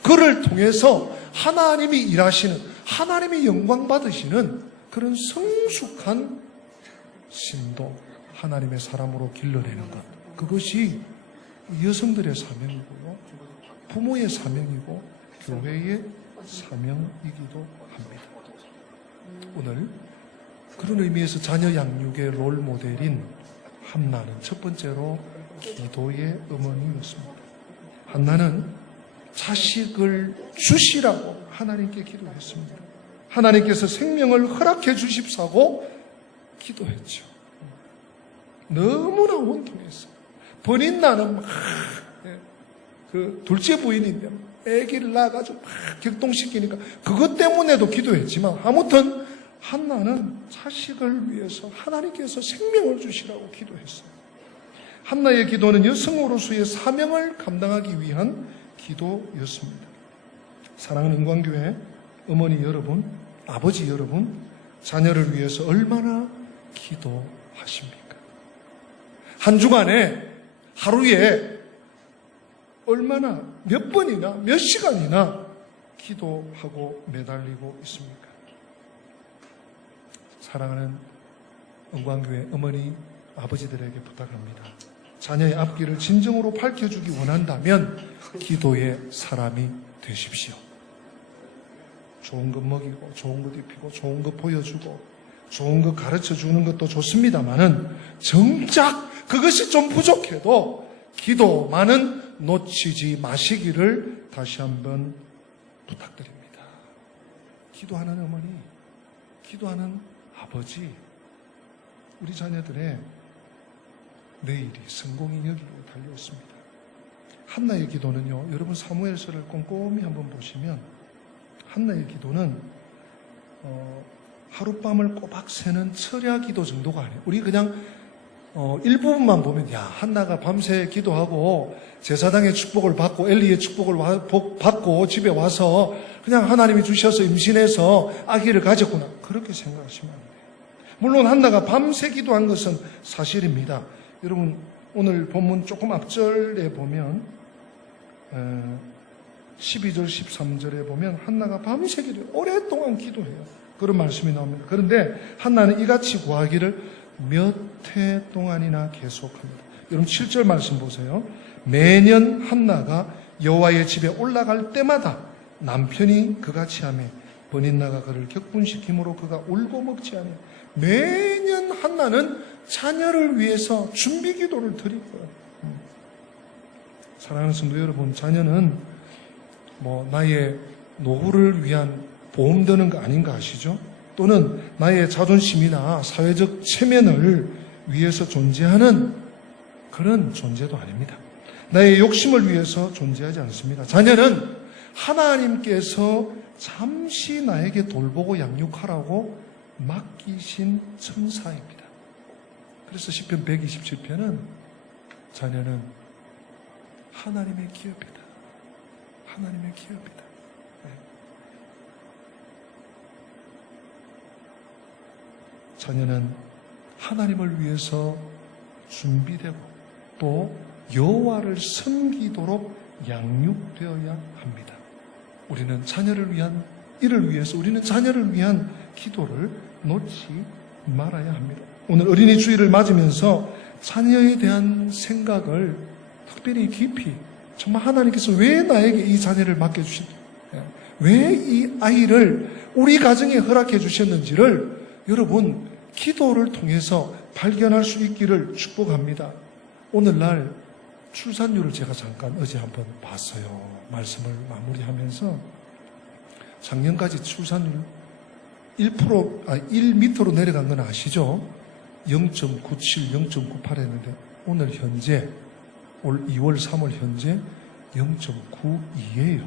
그를 통해서 하나님이 일하시는, 하나님이 영광 받으시는 그런 성숙한 신도, 하나님의 사람으로 길러내는 것. 그것이 여성들의 사명이고요, 부모의 사명이고 교회의 사명이기도 합니다. 오늘 그런 의미에서 자녀 양육의 롤 모델인 한나는 첫 번째로 기도의 어머니였습니다. 한나는 자식을 주시라고 하나님께 기도했습니다. 하나님께서 생명을 허락해 주십사고 기도했죠. 너무나 원통했어요. 번인 나는 막 그 둘째 부인인데 아기를 낳아가지고 막 격동시키니까 그것 때문에도 기도했지만 아무튼 한나는 자식을 위해서 하나님께서 생명을 주시라고 기도했어요. 한나의 기도는 여성으로서의 사명을 감당하기 위한 기도였습니다. 사랑하는 은광교회 어머니 여러분, 아버지 여러분, 자녀를 위해서 얼마나 기도하십니까? 한 주간에 하루에 얼마나 몇 번이나 몇 시간이나 기도하고 매달리고 있습니까? 사랑하는 은광교회 어머니, 아버지들에게 부탁합니다. 자녀의 앞길을 진정으로 밝혀주기 원한다면 기도의 사람이 되십시오. 좋은 것 먹이고 좋은 것 입히고 좋은 것 보여주고 좋은 것 가르쳐주는 것도 좋습니다만은 정작 그것이 좀 부족해도 기도만은 놓치지 마시기를 다시 한번 부탁드립니다. 기도하는 어머니, 기도하는 아버지, 우리 자녀들의 내일이 성공이 여기로 달려있습니다. 한나의 기도는요, 여러분 사무엘서를 꼼꼼히 한번 보시면 한나의 기도는 하룻밤을 꼬박 새는 철야 기도 정도가 아니에요. 우리 그냥 일부분만 보면 한나가 밤새 기도하고 제사장의 축복을 받고 엘리의 축복을 받고 집에 와서 그냥 하나님이 주셔서 임신해서 아기를 가졌구나, 그렇게 생각하시면 안 돼요. 물론 한나가 밤새 기도한 것은 사실입니다. 여러분 오늘 본문 조금 앞절에 보면 12절 13절에 보면 한나가 밤새 기도해요. 오랫동안 기도해요. 그런 말씀이 나옵니다. 그런데 한나는 이같이 구하기를 몇 해 동안이나 계속합니다. 여러분 7절 말씀 보세요. 매년 한나가 여호와의 집에 올라갈 때마다 남편이 그같이 하며 버닌나가 그를 격분시킴으로 그가 울고 먹지 않아요. 매년 한나는 자녀를 위해서 준비 기도를 드리고요. 사랑하는 성도 여러분, 자녀는 나의 노후를 위한 보험 드는 거 아닌가 아시죠? 또는 나의 자존심이나 사회적 체면을 위해서 존재하는 그런 존재도 아닙니다. 나의 욕심을 위해서 존재하지 않습니다. 자녀는 하나님께서 잠시 나에게 돌보고 양육하라고 맡기신 천사입니다. 그래서 시편 127편은 자녀는 하나님의 기업이다. 하나님의 기업이다. 자녀는 하나님을 위해서 준비되고 또 여호와를 섬기도록 양육되어야 합니다. 우리는 자녀를 위한 이를 위해서 우리는 자녀를 위한 기도를 놓지 말아야 합니다. 오늘 어린이 주일을 맞으면서 자녀에 대한 생각을 특별히 깊이 정말 하나님께서 왜 나에게 이 자녀를 맡겨주셨는지 왜 이 아이를 우리 가정에 허락해 주셨는지를 여러분 기도를 통해서 발견할 수 있기를 축복합니다. 오늘날 출산율을 제가 잠깐 어제 한번 봤어요. 말씀을 마무리하면서 작년까지 출산율 1 밑으로 내려간 건 아시죠? 0.97, 0.98 했는데 오늘 현재 올 2월, 3월 현재 0.92예요.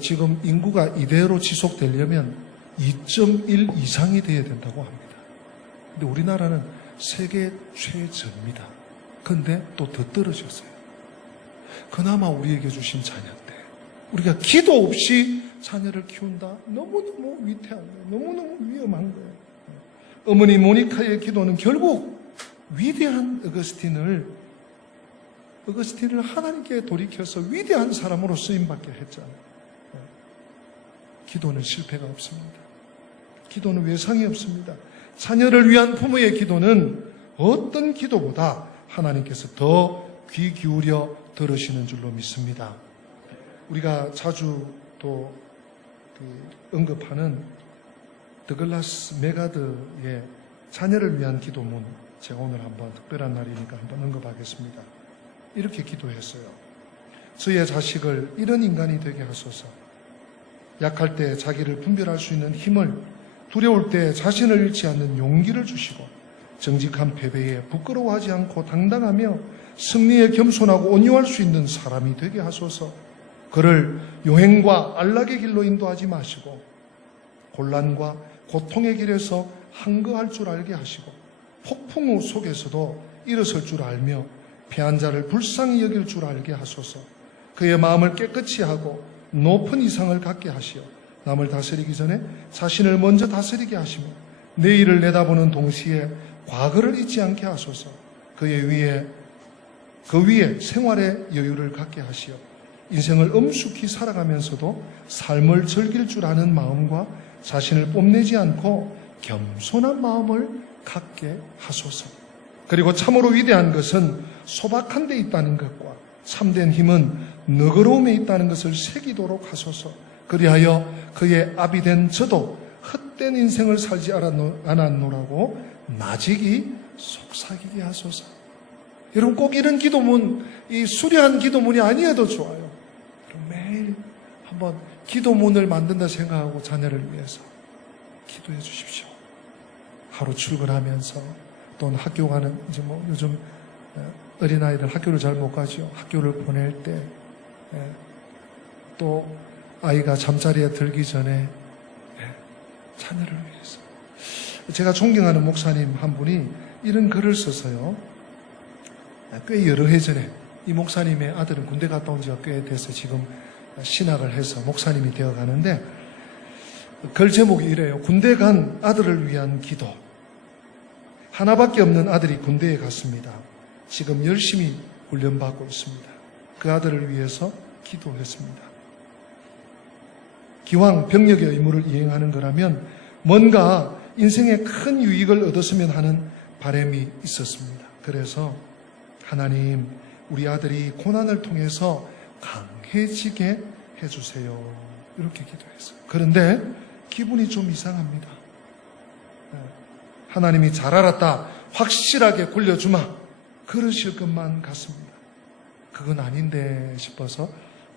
지금 인구가 이대로 지속되려면 2.1 이상이 돼야 된다고 합니다. 근데 우리나라는 세계 최저입니다. 근데 또 더 떨어졌어요. 그나마 우리에게 주신 자녀인데 우리가 기도 없이 자녀를 키운다? 너무너무 위태한 거예요. 너무너무 위험한 거예요. 어머니 모니카의 기도는 결국 위대한 어거스틴을 하나님께 돌이켜서 위대한 사람으로 쓰임받게 했잖아요. 기도는 실패가 없습니다. 기도는 외상이 없습니다. 자녀를 위한 부모의 기도는 어떤 기도보다 하나님께서 더 귀 기울여 들으시는 줄로 믿습니다. 우리가 자주 또 언급하는 더글라스 메가드의 자녀를 위한 기도문, 제가 오늘 한번 특별한 날이니까 한번 언급하겠습니다. 이렇게 기도했어요. 저의 자식을 이런 인간이 되게 하소서. 약할 때 자기를 분별할 수 있는 힘을, 두려울 때 자신을 잃지 않는 용기를 주시고 정직한 패배에 부끄러워하지 않고 당당하며 승리에 겸손하고 온유할 수 있는 사람이 되게 하소서. 그를 요행과 안락의 길로 인도하지 마시고 곤란과 고통의 길에서 항거할 줄 알게 하시고 폭풍우 속에서도 일어설 줄 알며 패한 자를 불쌍히 여길 줄 알게 하소서. 그의 마음을 깨끗이 하고 높은 이상을 갖게 하시어 남을 다스리기 전에 자신을 먼저 다스리게 하시며 내일을 내다보는 동시에 과거를 잊지 않게 하소서. 그 위에 생활의 여유를 갖게 하시어 인생을 엄숙히 살아가면서도 삶을 즐길 줄 아는 마음과 자신을 뽐내지 않고 겸손한 마음을 갖게 하소서. 그리고 참으로 위대한 것은 소박한 데 있다는 것과 참된 힘은 너그러움에 있다는 것을 새기도록 하소서. 그리하여 그의 아비 된 저도 헛된 인생을 살지 않았노라고 나직이 속삭이게 하소서. 여러분 꼭 이런 기도문, 이 수려한 기도문이 아니어도 좋아요. 매일 한번 기도문을 만든다 생각하고 자녀를 위해서 기도해 주십시오. 하루 출근하면서 또는 학교 가는 요즘 어린아이들 학교를 잘 못 가죠. 학교를 보낼 때 또 아이가 잠자리에 들기 전에 자녀를 위해서. 제가 존경하는 목사님 한 분이 이런 글을 써서요. 꽤 여러 해 전에 이 목사님의 아들은 군대 갔다 온 지가 꽤 돼서 지금 신학을 해서 목사님이 되어 가는데 글 제목이 이래요. 군대 간 아들을 위한 기도. 하나밖에 없는 아들이 군대에 갔습니다. 지금 열심히 훈련받고 있습니다. 그 아들을 위해서 기도했습니다. 기왕 병력의 의무를 이행하는 거라면 뭔가 인생에 큰 유익을 얻었으면 하는 바람이 있었습니다. 그래서 하나님, 우리 아들이 고난을 통해서 강해지게 해주세요. 이렇게 기도했어요. 그런데 기분이 좀 이상합니다. 하나님이 잘 알았다, 확실하게 굴려주마, 그러실 것만 같습니다. 그건 아닌데 싶어서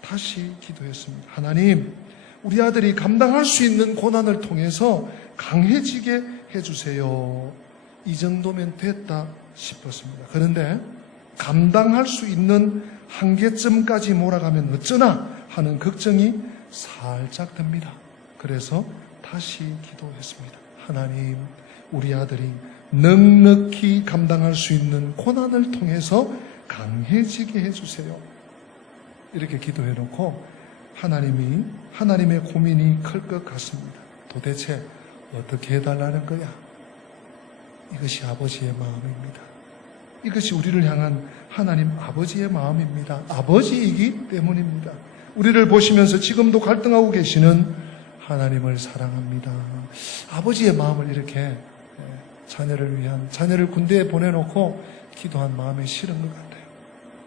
다시 기도했습니다. 하나님, 우리 아들이 감당할 수 있는 고난을 통해서 강해지게 해주세요. 이 정도면 됐다 싶었습니다. 그런데 감당할 수 있는 한계점까지 몰아가면 어쩌나 하는 걱정이 살짝 듭니다. 그래서 다시 기도했습니다. 하나님, 우리 아들이 넉넉히 감당할 수 있는 고난을 통해서 강해지게 해주세요. 이렇게 기도해놓고 하나님의 고민이 클 것 같습니다. 도대체 어떻게 해달라는 거야? 이것이 아버지의 마음입니다. 이것이 우리를 향한 하나님 아버지의 마음입니다. 아버지이기 때문입니다. 우리를 보시면서 지금도 갈등하고 계시는 하나님을 사랑합니다. 아버지의 마음을 이렇게 자녀를 군대에 보내놓고 기도한 마음이 싫은 것 같아요.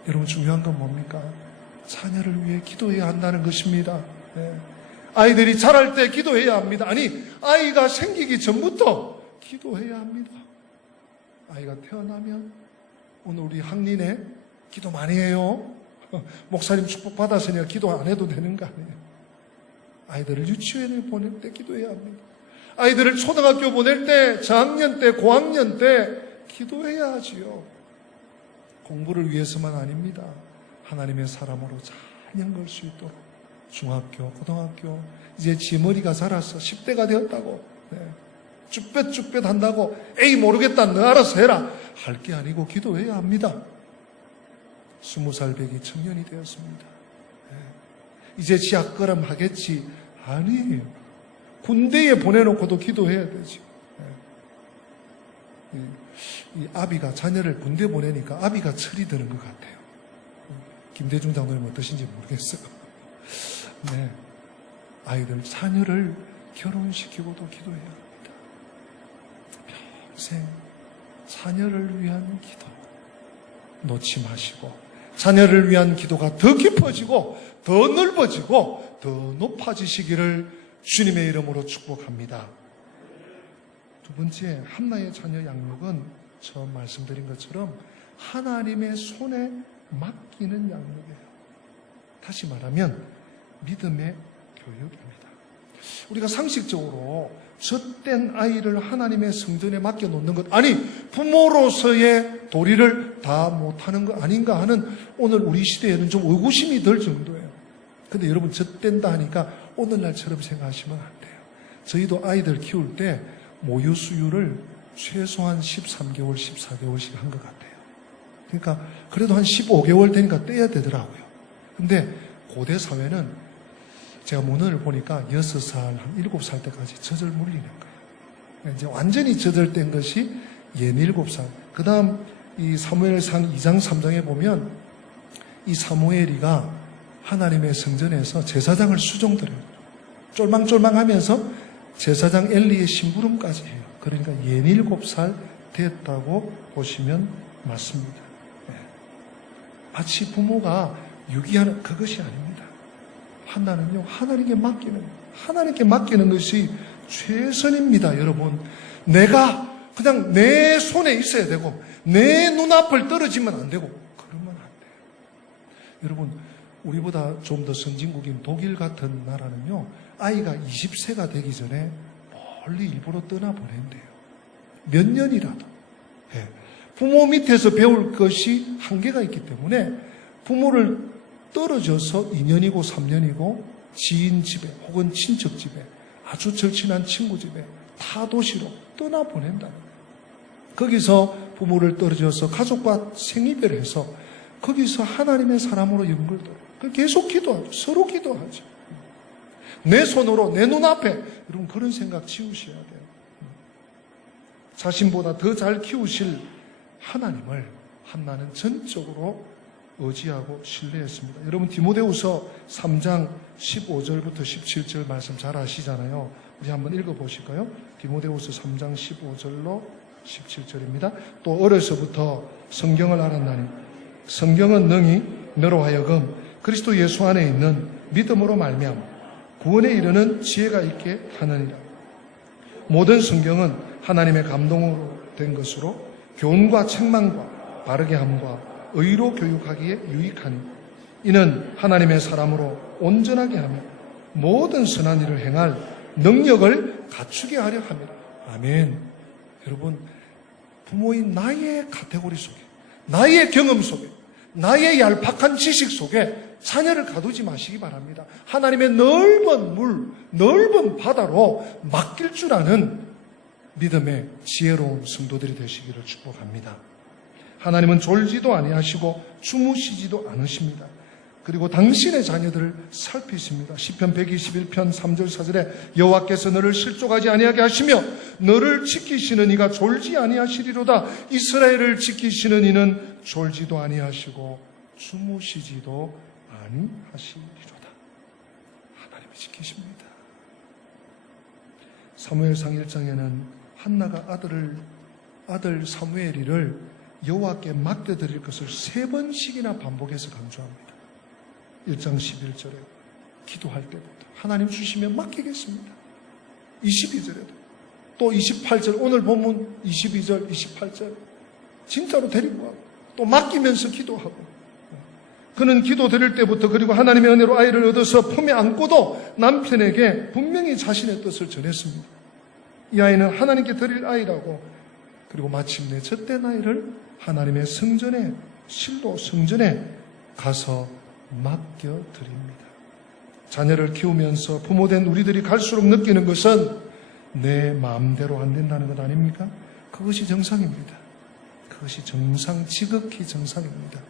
여러분, 중요한 건 뭡니까? 자녀를 위해 기도해야 한다는 것입니다. 아이들이 자랄 때 기도해야 합니다. 아니, 아이가 생기기 전부터 기도해야 합니다. 아이가 태어나면 오늘 우리 학린에 기도 많이 해요. 목사님 축복 받았으니까 기도 안 해도 되는 거 아니에요. 아이들을 유치원에 보낼 때 기도해야 합니다. 아이들을 초등학교 보낼 때, 저학년 때, 고학년 때 기도해야 하지요. 공부를 위해서만 아닙니다. 하나님의 사람으로 잘 연걸 수 있도록 중학교, 고등학교, 이제 지 머리가 자라서 10대가 되었다고 쭈뼛쭈뼛 한다고 에이 모르겠다 너 알아서 해라 할 게 아니고 기도해야 합니다. 20살 배기 청년이 되었습니다. 이제 지학걸음 하겠지. 아니에요. 군대에 보내놓고도 기도해야 되지. 이 아비가 자녀를 군대 보내니까 아비가 철이 드는 것 같아요. 김대중 장로님 어떠신지 모르겠어요. 네. 아이들, 자녀를 결혼시키고도 기도해야 합니다. 평생 자녀를 위한 기도 놓지 마시고, 자녀를 위한 기도가 더 깊어지고 더 넓어지고 더 높아지시기를 주님의 이름으로 축복합니다. 두 번째, 한나의 자녀 양육은 처음 말씀드린 것처럼 하나님의 손에 맡기는 양육이에요. 다시 말하면 믿음의 교육입니다. 우리가 상식적으로 젖된 아이를 하나님의 성전에 맡겨놓는 것, 아니 부모로서의 도리를 다 못하는 거 아닌가 하는 오늘 우리 시대에는 좀 의구심이 들 정도예요. 근데 여러분, 젖된다 하니까 오늘날처럼 생각하시면 안 돼요. 저희도 아이들 키울 때 모유 수유를 최소한 13개월, 14개월씩 한 것 같아요. 그러니까 그래도 한 15개월 되니까 떼야 되더라고요. 근데 고대 사회는 제가 문헌을 보니까 6살, 한 7살 때까지 젖을 물리는 거예요. 이제 완전히 젖을 뗀 것이 67살. 그 다음 이 사무엘상 2장 3장에 보면 이 사무엘이가 하나님의 성전에서 제사장을 수종드려요. 쫄망쫄망하면서 제사장 엘리의 심부름까지 해요. 그러니까 67살 됐다고 보시면 맞습니다. 마치 부모가 유기하는 그것이 아닙니다. 한나는요, 하나님께 맡기는 것이 최선입니다, 여러분. 내가 그냥 내 손에 있어야 되고, 내 눈앞을 떨어지면 안 되고, 그러면 안 돼요. 여러분, 우리보다 좀 더 선진국인 독일 같은 나라는요, 아이가 20세가 되기 전에 멀리 일부러 떠나보낸대요. 몇 년이라도. 부모 밑에서 배울 것이 한계가 있기 때문에 부모를 떨어져서 2년이고 3년이고 지인 집에 혹은 친척 집에 아주 절친한 친구 집에 타 도시로 떠나보낸다는 거예요. 거기서 부모를 떨어져서 가족과 생이별해서 거기서 하나님의 사람으로 연결돼요. 계속 기도하죠. 서로 기도하죠. 내 손으로 내 눈앞에 여러분 그런 생각 지우셔야 돼요. 자신보다 더 잘 키우실 하나님을 한나는 전적으로 의지하고 신뢰했습니다. 여러분 디모데후서 3장 15절부터 17절 말씀 잘 아시잖아요. 우리 한번 읽어보실까요? 디모데후서 3장 15절로 17절입니다. 또 어려서부터 성경을 알았나니 성경은 능히 너로 하여금 그리스도 예수 안에 있는 믿음으로 말미암아 구원에 이르는 지혜가 있게 하느니라. 모든 성경은 하나님의 감동으로 된 것으로 교훈과 책망과 바르게 함과 의로 교육하기에 유익하니 이는 하나님의 사람으로 온전하게 하며 모든 선한 일을 행할 능력을 갖추게 하려 함이라. 아멘. 여러분, 부모인 나의 카테고리 속에, 나의 경험 속에, 나의 얄팍한 지식 속에 자녀를 가두지 마시기 바랍니다. 하나님의 넓은 물, 넓은 바다로 맡길 줄 아는 믿음의 지혜로운 성도들이 되시기를 축복합니다. 하나님은 졸지도 아니하시고 주무시지도 않으십니다. 그리고 당신의 자녀들을 살피십니다. 시편 121편 3절 4절에 여호와께서 너를 실족하지 아니하게 하시며 너를 지키시는 이가 졸지 아니하시리로다. 이스라엘을 지키시는 이는 졸지도 아니하시고 주무시지도 아니하시리로다. 하나님이 지키십니다. 사무엘상 1장에는 한나가 아들 사무엘이를 여호와께 맡겨드릴 것을 3번씩이나 반복해서 강조합니다. 1장 11절에 기도할 때부터 하나님 주시면 맡기겠습니다. 22절에도 또 28절 오늘 본문 22절 28절 진짜로 데리고 가고 또 맡기면서 기도하고 그는 기도 드릴 때부터 그리고 하나님의 은혜로 아이를 얻어서 품에 안고도 남편에게 분명히 자신의 뜻을 전했습니다. 이 아이는 하나님께 드릴 아이라고 그리고 마침내 젖된 아이를 하나님의 성전에 실로 성전에 가서 맡겨드립니다. 자녀를 키우면서 부모된 우리들이 갈수록 느끼는 것은 내 마음대로 안 된다는 것 아닙니까? 그것이 정상입니다. 그것이 지극히 정상입니다.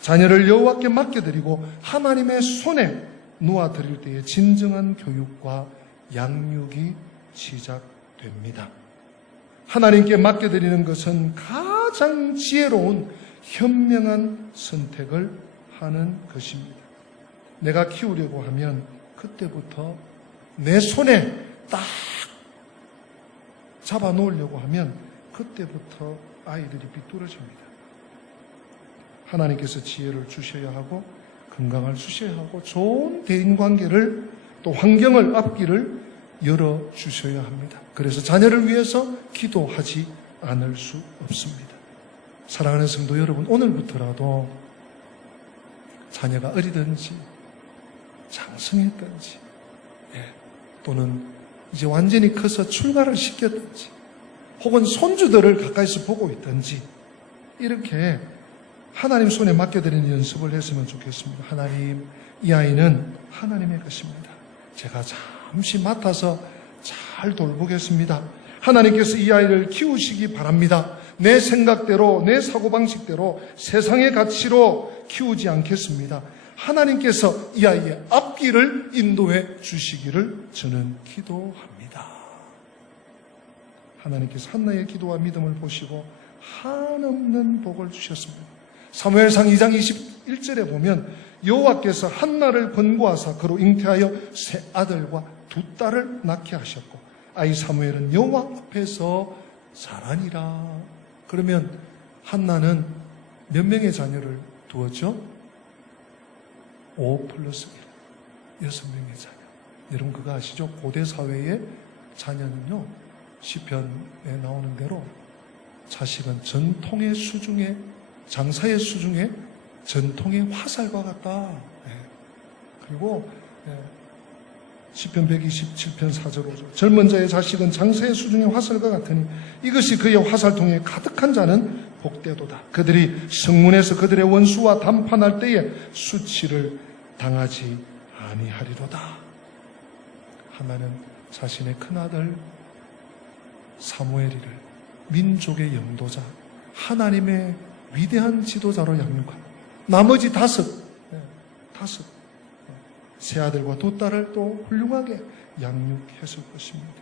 자녀를 여호와께 맡겨드리고 하나님의 손에 놓아드릴 때에 진정한 교육과 양육이 시작됩니다. 하나님께 맡겨드리는 것은 가장 지혜로운 현명한 선택을 하는 것입니다. 내가 키우려고 하면 그때부터 내 손에 딱 잡아 놓으려고 하면 그때부터 아이들이 비뚤어집니다. 하나님께서 지혜를 주셔야 하고 건강을 주셔야 하고 좋은 대인관계를 또 환경을 앞길을 열어주셔야 합니다. 그래서 자녀를 위해서 기도하지 않을 수 없습니다. 사랑하는 성도 여러분, 오늘부터라도 자녀가 어리든지 장성했든지 또는 이제 완전히 커서 출가를 시켰든지 혹은 손주들을 가까이서 보고 있든지 이렇게 하나님 손에 맡겨드리는 연습을 했으면 좋겠습니다. 하나님, 이 아이는 하나님의 것입니다. 제가 잠시 맡아서 잘 돌보겠습니다. 하나님께서 이 아이를 키우시기 바랍니다. 내 생각대로, 내 사고방식대로, 세상의 가치로 키우지 않겠습니다. 하나님께서 이 아이의 앞길을 인도해 주시기를 저는 기도합니다. 하나님께서 한나의 기도와 믿음을 보시고 한없는 복을 주셨습니다. 사무엘상 2장 21절에 보면 여호와께서 한나를 권고하사 그로 잉태하여 세 아들과 두 딸을 낳게 하셨고 아이 사무엘은 여호와 앞에서 자라니라. 그러면 한나는 몇 명의 자녀를 두었죠? 5 플러스 1, 6명의 자녀. 여러분 그거 아시죠? 고대 사회의 자녀는요, 시편에 나오는 대로 자식은 전통의 수중에, 장사의 수중에 전통의 화살과 같다. 그리고 시편 127편 4절 5절 젊은 자의 자식은 장사의 수중의 화살과 같으니 이것이 그의 화살통에 가득한 자는 복되도다. 그들이 성문에서 그들의 원수와 담판할 때에 수치를 당하지 아니하리로다. 하나는 자신의 큰아들 사무엘이를 민족의 영도자, 하나님의 위대한 지도자로 양육하고 나머지 다섯 세 아들과 두 딸을 또 훌륭하게 양육했을 것입니다.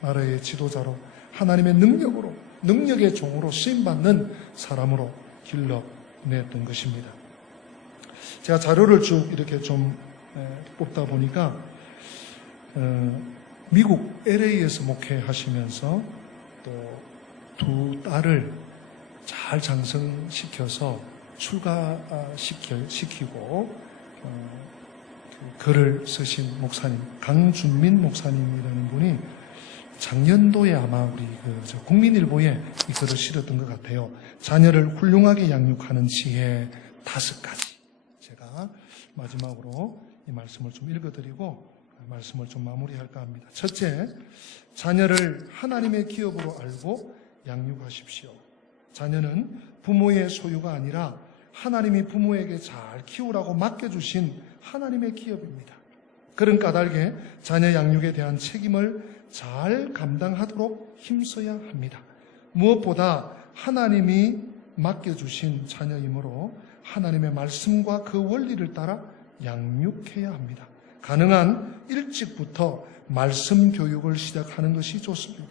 나라의 지도자로 하나님의 능력의 종으로 쓰임받는 사람으로 길러 냈던 것입니다. 제가 자료를 쭉 이렇게 좀 뽑다 보니까 미국 LA에서 목회하시면서 또 두 딸을 잘 장성시켜서 출가시키고 글을 쓰신 목사님, 강준민 목사님이라는 분이 작년도에 아마 우리 국민일보에 이 글을 실었던 것 같아요. 자녀를 훌륭하게 양육하는 지혜 5가지. 제가 마지막으로 이 말씀을 좀 읽어드리고 말씀을 좀 마무리할까 합니다. 첫째, 자녀를 하나님의 기업으로 알고 양육하십시오. 자녀는 부모의 소유가 아니라 하나님이 부모에게 잘 키우라고 맡겨주신 하나님의 기업입니다. 그런 까닭에 자녀 양육에 대한 책임을 잘 감당하도록 힘써야 합니다. 무엇보다 하나님이 맡겨주신 자녀이므로 하나님의 말씀과 그 원리를 따라 양육해야 합니다. 가능한 일찍부터 말씀 교육을 시작하는 것이 좋습니다.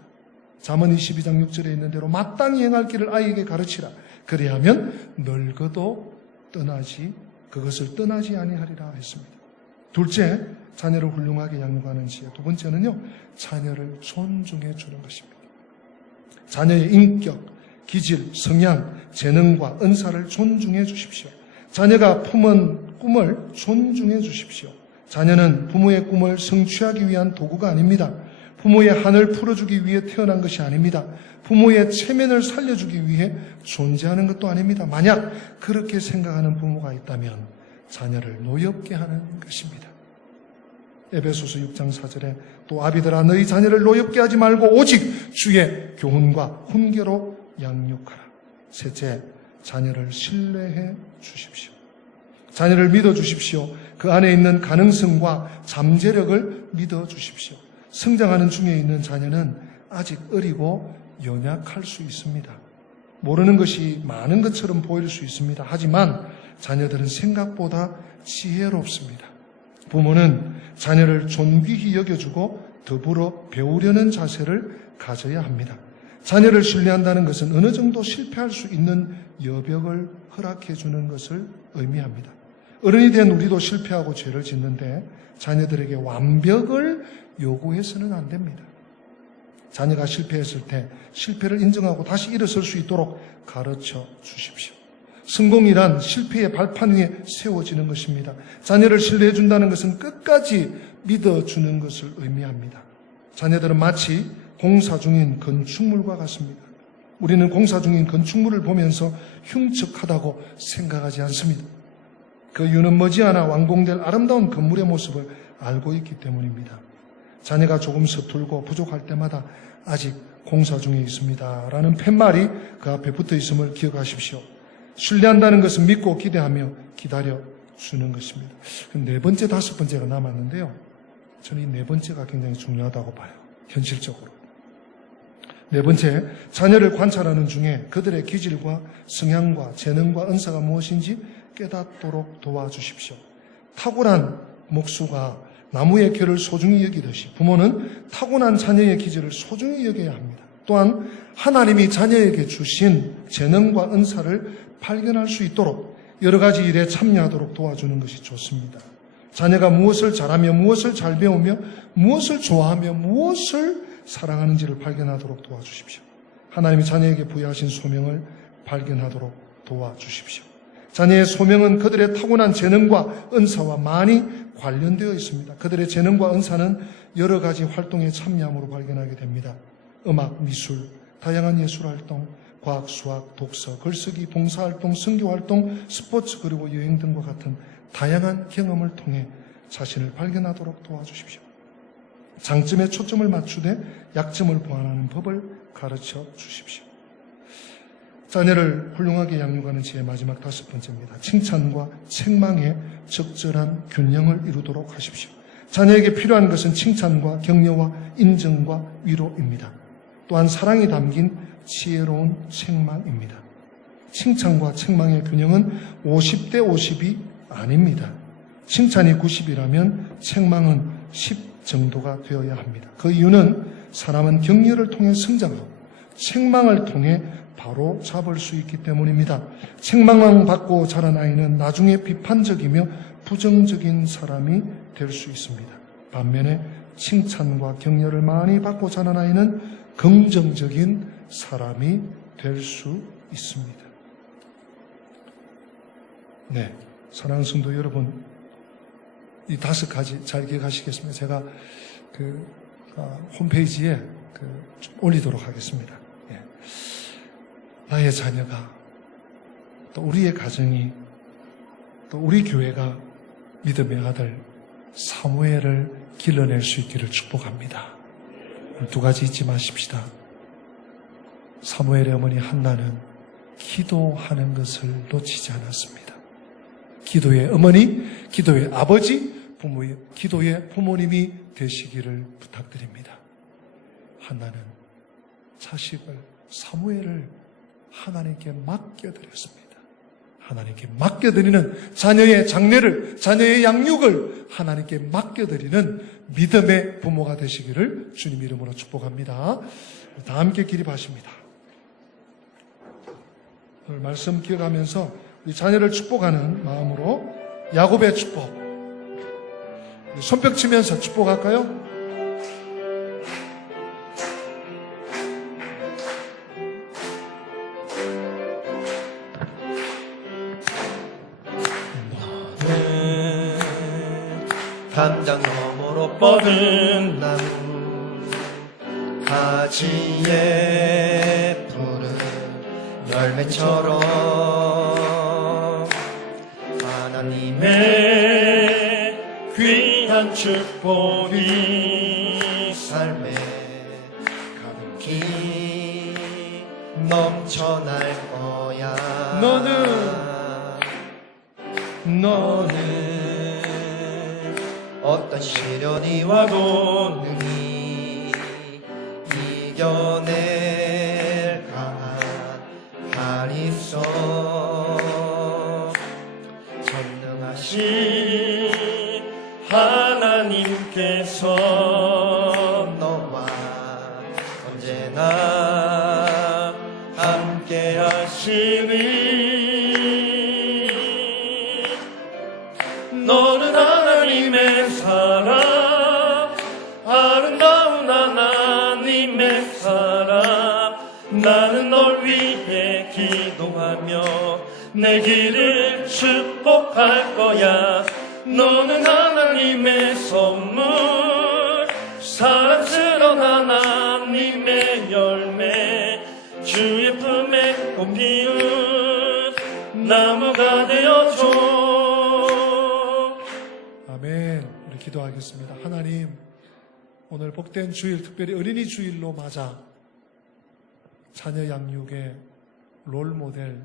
잠언 22장 6절에 있는 대로 마땅히 행할 길을 아이에게 가르치라. 그리하면 늙어도 그것을 떠나지 아니하리라 했습니다. 둘째, 자녀를 훌륭하게 양육하는 지혜. 두 번째는요, 자녀를 존중해 주는 것입니다. 자녀의 인격, 기질, 성향, 재능과 은사를 존중해 주십시오. 자녀가 품은 꿈을 존중해 주십시오. 자녀는 부모의 꿈을 성취하기 위한 도구가 아닙니다. 부모의 한을 풀어주기 위해 태어난 것이 아닙니다. 부모의 체면을 살려주기 위해 존재하는 것도 아닙니다. 만약 그렇게 생각하는 부모가 있다면 자녀를 노엽게 하는 것입니다. 에베소서 6장 4절에 또 아비들아 너희 자녀를 노엽게 하지 말고 오직 주의 교훈과 훈계로 양육하라. 셋째, 자녀를 신뢰해 주십시오. 자녀를 믿어주십시오. 그 안에 있는 가능성과 잠재력을 믿어주십시오. 성장하는 중에 있는 자녀는 아직 어리고 연약할 수 있습니다. 모르는 것이 많은 것처럼 보일 수 있습니다. 하지만 자녀들은 생각보다 지혜롭습니다. 부모는 자녀를 존귀히 여겨주고 더불어 배우려는 자세를 가져야 합니다. 자녀를 신뢰한다는 것은 어느 정도 실패할 수 있는 여백을 허락해 주는 것을 의미합니다. 어른이 된 우리도 실패하고 죄를 짓는데 자녀들에게 완벽을 요구해서는 안 됩니다. 자녀가 실패했을 때 실패를 인정하고 다시 일어설 수 있도록 가르쳐 주십시오. 성공이란 실패의 발판 위에 세워지는 것입니다. 자녀를 신뢰해 준다는 것은 끝까지 믿어주는 것을 의미합니다. 자녀들은 마치 공사 중인 건축물과 같습니다. 우리는 공사 중인 건축물을 보면서 흉측하다고 생각하지 않습니다. 그 이유는 머지않아 완공될 아름다운 건물의 모습을 알고 있기 때문입니다. 자녀가 조금 서툴고 부족할 때마다 아직 공사 중에 있습니다 라는 팻말이 그 앞에 붙어 있음을 기억하십시오. 신뢰한다는 것은 믿고 기대하며 기다려주는 것입니다. 네 번째, 다섯 번째가 남았는데요. 저는 이 네 번째가 굉장히 중요하다고 봐요. 현실적으로. 네 번째, 자녀를 관찰하는 중에 그들의 기질과 성향과 재능과 은사가 무엇인지 깨닫도록 도와주십시오. 탁월한 목수가 나무의 결을 소중히 여기듯이 부모는 타고난 자녀의 기질을 소중히 여겨야 합니다. 또한 하나님이 자녀에게 주신 재능과 은사를 발견할 수 있도록 여러 가지 일에 참여하도록 도와주는 것이 좋습니다. 자녀가 무엇을 잘하며 무엇을 잘 배우며 무엇을 좋아하며 무엇을 사랑하는지를 발견하도록 도와주십시오. 하나님이 자녀에게 부여하신 소명을 발견하도록 도와주십시오. 자녀의 소명은 그들의 타고난 재능과 은사와 많이 관련되어 있습니다. 그들의 재능과 은사는 여러 가지 활동에 참여함으로 발견하게 됩니다. 음악, 미술, 다양한 예술활동, 과학, 수학, 독서, 글쓰기, 봉사활동, 선교활동, 스포츠 그리고 여행 등과 같은 다양한 경험을 통해 자신을 발견하도록 도와주십시오. 장점에 초점을 맞추되 약점을 보완하는 법을 가르쳐 주십시오. 자녀를 훌륭하게 양육하는 지혜의 마지막 다섯 번째입니다. 칭찬과 책망의 적절한 균형을 이루도록 하십시오. 자녀에게 필요한 것은 칭찬과 격려와 인정과 위로입니다. 또한 사랑이 담긴 지혜로운 책망입니다. 칭찬과 책망의 균형은 50대 50이 아닙니다. 칭찬이 90이라면 책망은 10 정도가 되어야 합니다. 그 이유는 사람은 격려를 통해 성장하고 책망을 통해 바로 잡을 수 있기 때문입니다. 책망만 받고 자란 아이는 나중에 비판적이며 부정적인 사람이 될 수 있습니다. 반면에 칭찬과 격려를 많이 받고 자란 아이는 긍정적인 사람이 될 수 있습니다. 네, 사랑하는 성도 여러분, 이 5가지 잘 기억하시겠습니다. 제가 홈페이지에 좀 올리도록 하겠습니다. 예. 나의 자녀가, 또 우리의 가정이, 또 우리 교회가 믿음의 아들 사무엘을 길러낼 수 있기를 축복합니다. 2가지 잊지 마십시다. 사무엘의 어머니 한나는 기도하는 것을 놓치지 않았습니다. 기도의 어머니, 기도의 아버지, 기도의 부모님이 되시기를 부탁드립니다. 한나는 자식을, 사무엘을 하나님께 맡겨드렸습니다. 하나님께 맡겨드리는 자녀의 장래를, 자녀의 양육을 하나님께 맡겨드리는 믿음의 부모가 되시기를 주님 이름으로 축복합니다. 다 함께 기립하십니다. 오늘 말씀 기억하면서 우리 자녀를 축복하는 마음으로 야곱의 축복, 손뼉 치면서 축복할까요? 담장 너머로 뻗은 나무 가지에 푸른 열매처럼 하나님의 귀한 축복이 삶에 가득히 넘쳐날 거야. 너는 어떤 시련이 와도 능히 이겨낼 강한 팔이 있어. 전능하신 하나님께서 너와 언제나 함께 하시니 너는 하나님의 사랑, 아름다운 하나님의 사랑. 나는 널 위해 기도하며 내 길을 축복할 거야. 너는 하나님의 선물, 사랑스러운 하나님의 열매, 주의 품에 꽃 피운 나무가 되어줘. 아멘. 우리 기도하겠습니다. 하나님, 오늘 복된 주일, 특별히 어린이 주일로 맞아 자녀 양육의 롤모델,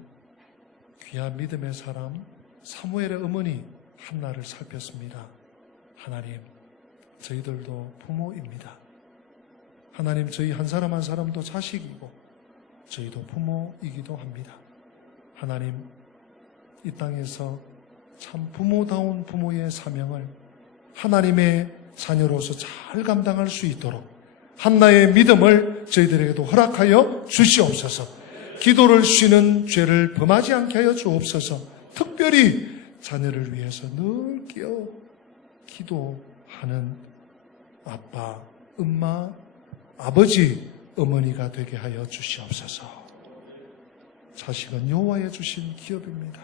귀한 믿음의 사람 사무엘의 어머니 한나를 살폈습니다. 하나님, 저희들도 부모입니다. 하나님, 저희 한 사람 한 사람도 자식이고 저희도 부모이기도 합니다. 하나님, 이 땅에서 참 부모다운 부모의 사명을 하나님의 자녀로서 잘 감당할 수 있도록 한나의 믿음을 저희들에게도 허락하여 주시옵소서. 기도를 쉬는 죄를 범하지 않게 하여 주옵소서. 특별히 자녀를 위해서 늘 깨어 기도하는 아빠, 엄마, 아버지, 어머니가 되게 하여 주시옵소서. 자식은 여호와의 주신 기업입니다.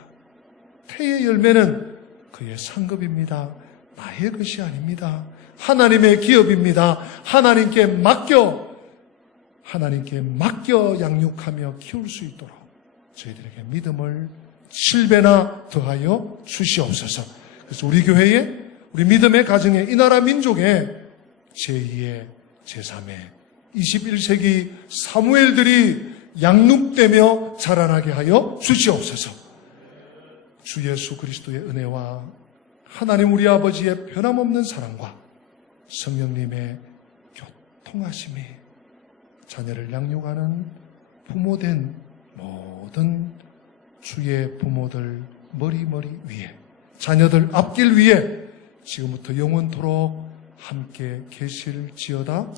태의 열매는 그의 상급입니다. 나의 것이 아닙니다. 하나님의 기업입니다. 하나님께 맡겨 양육하며 키울 수 있도록 저희들에게 믿음을 7배나 더하여 주시옵소서. 그래서 우리 교회에, 우리 믿음의 가정에, 이 나라 민족에 제2의, 제3의 21세기 사무엘들이 양육되며 자라나게 하여 주시옵소서. 주 예수 그리스도의 은혜와 하나님 우리 아버지의 변함없는 사랑과 성령님의 교통하심이 자녀를 양육하는 부모된 모든 주의 부모들 머리 위에, 자녀들 앞길 위에 지금부터 영원토록 함께 계실지어다.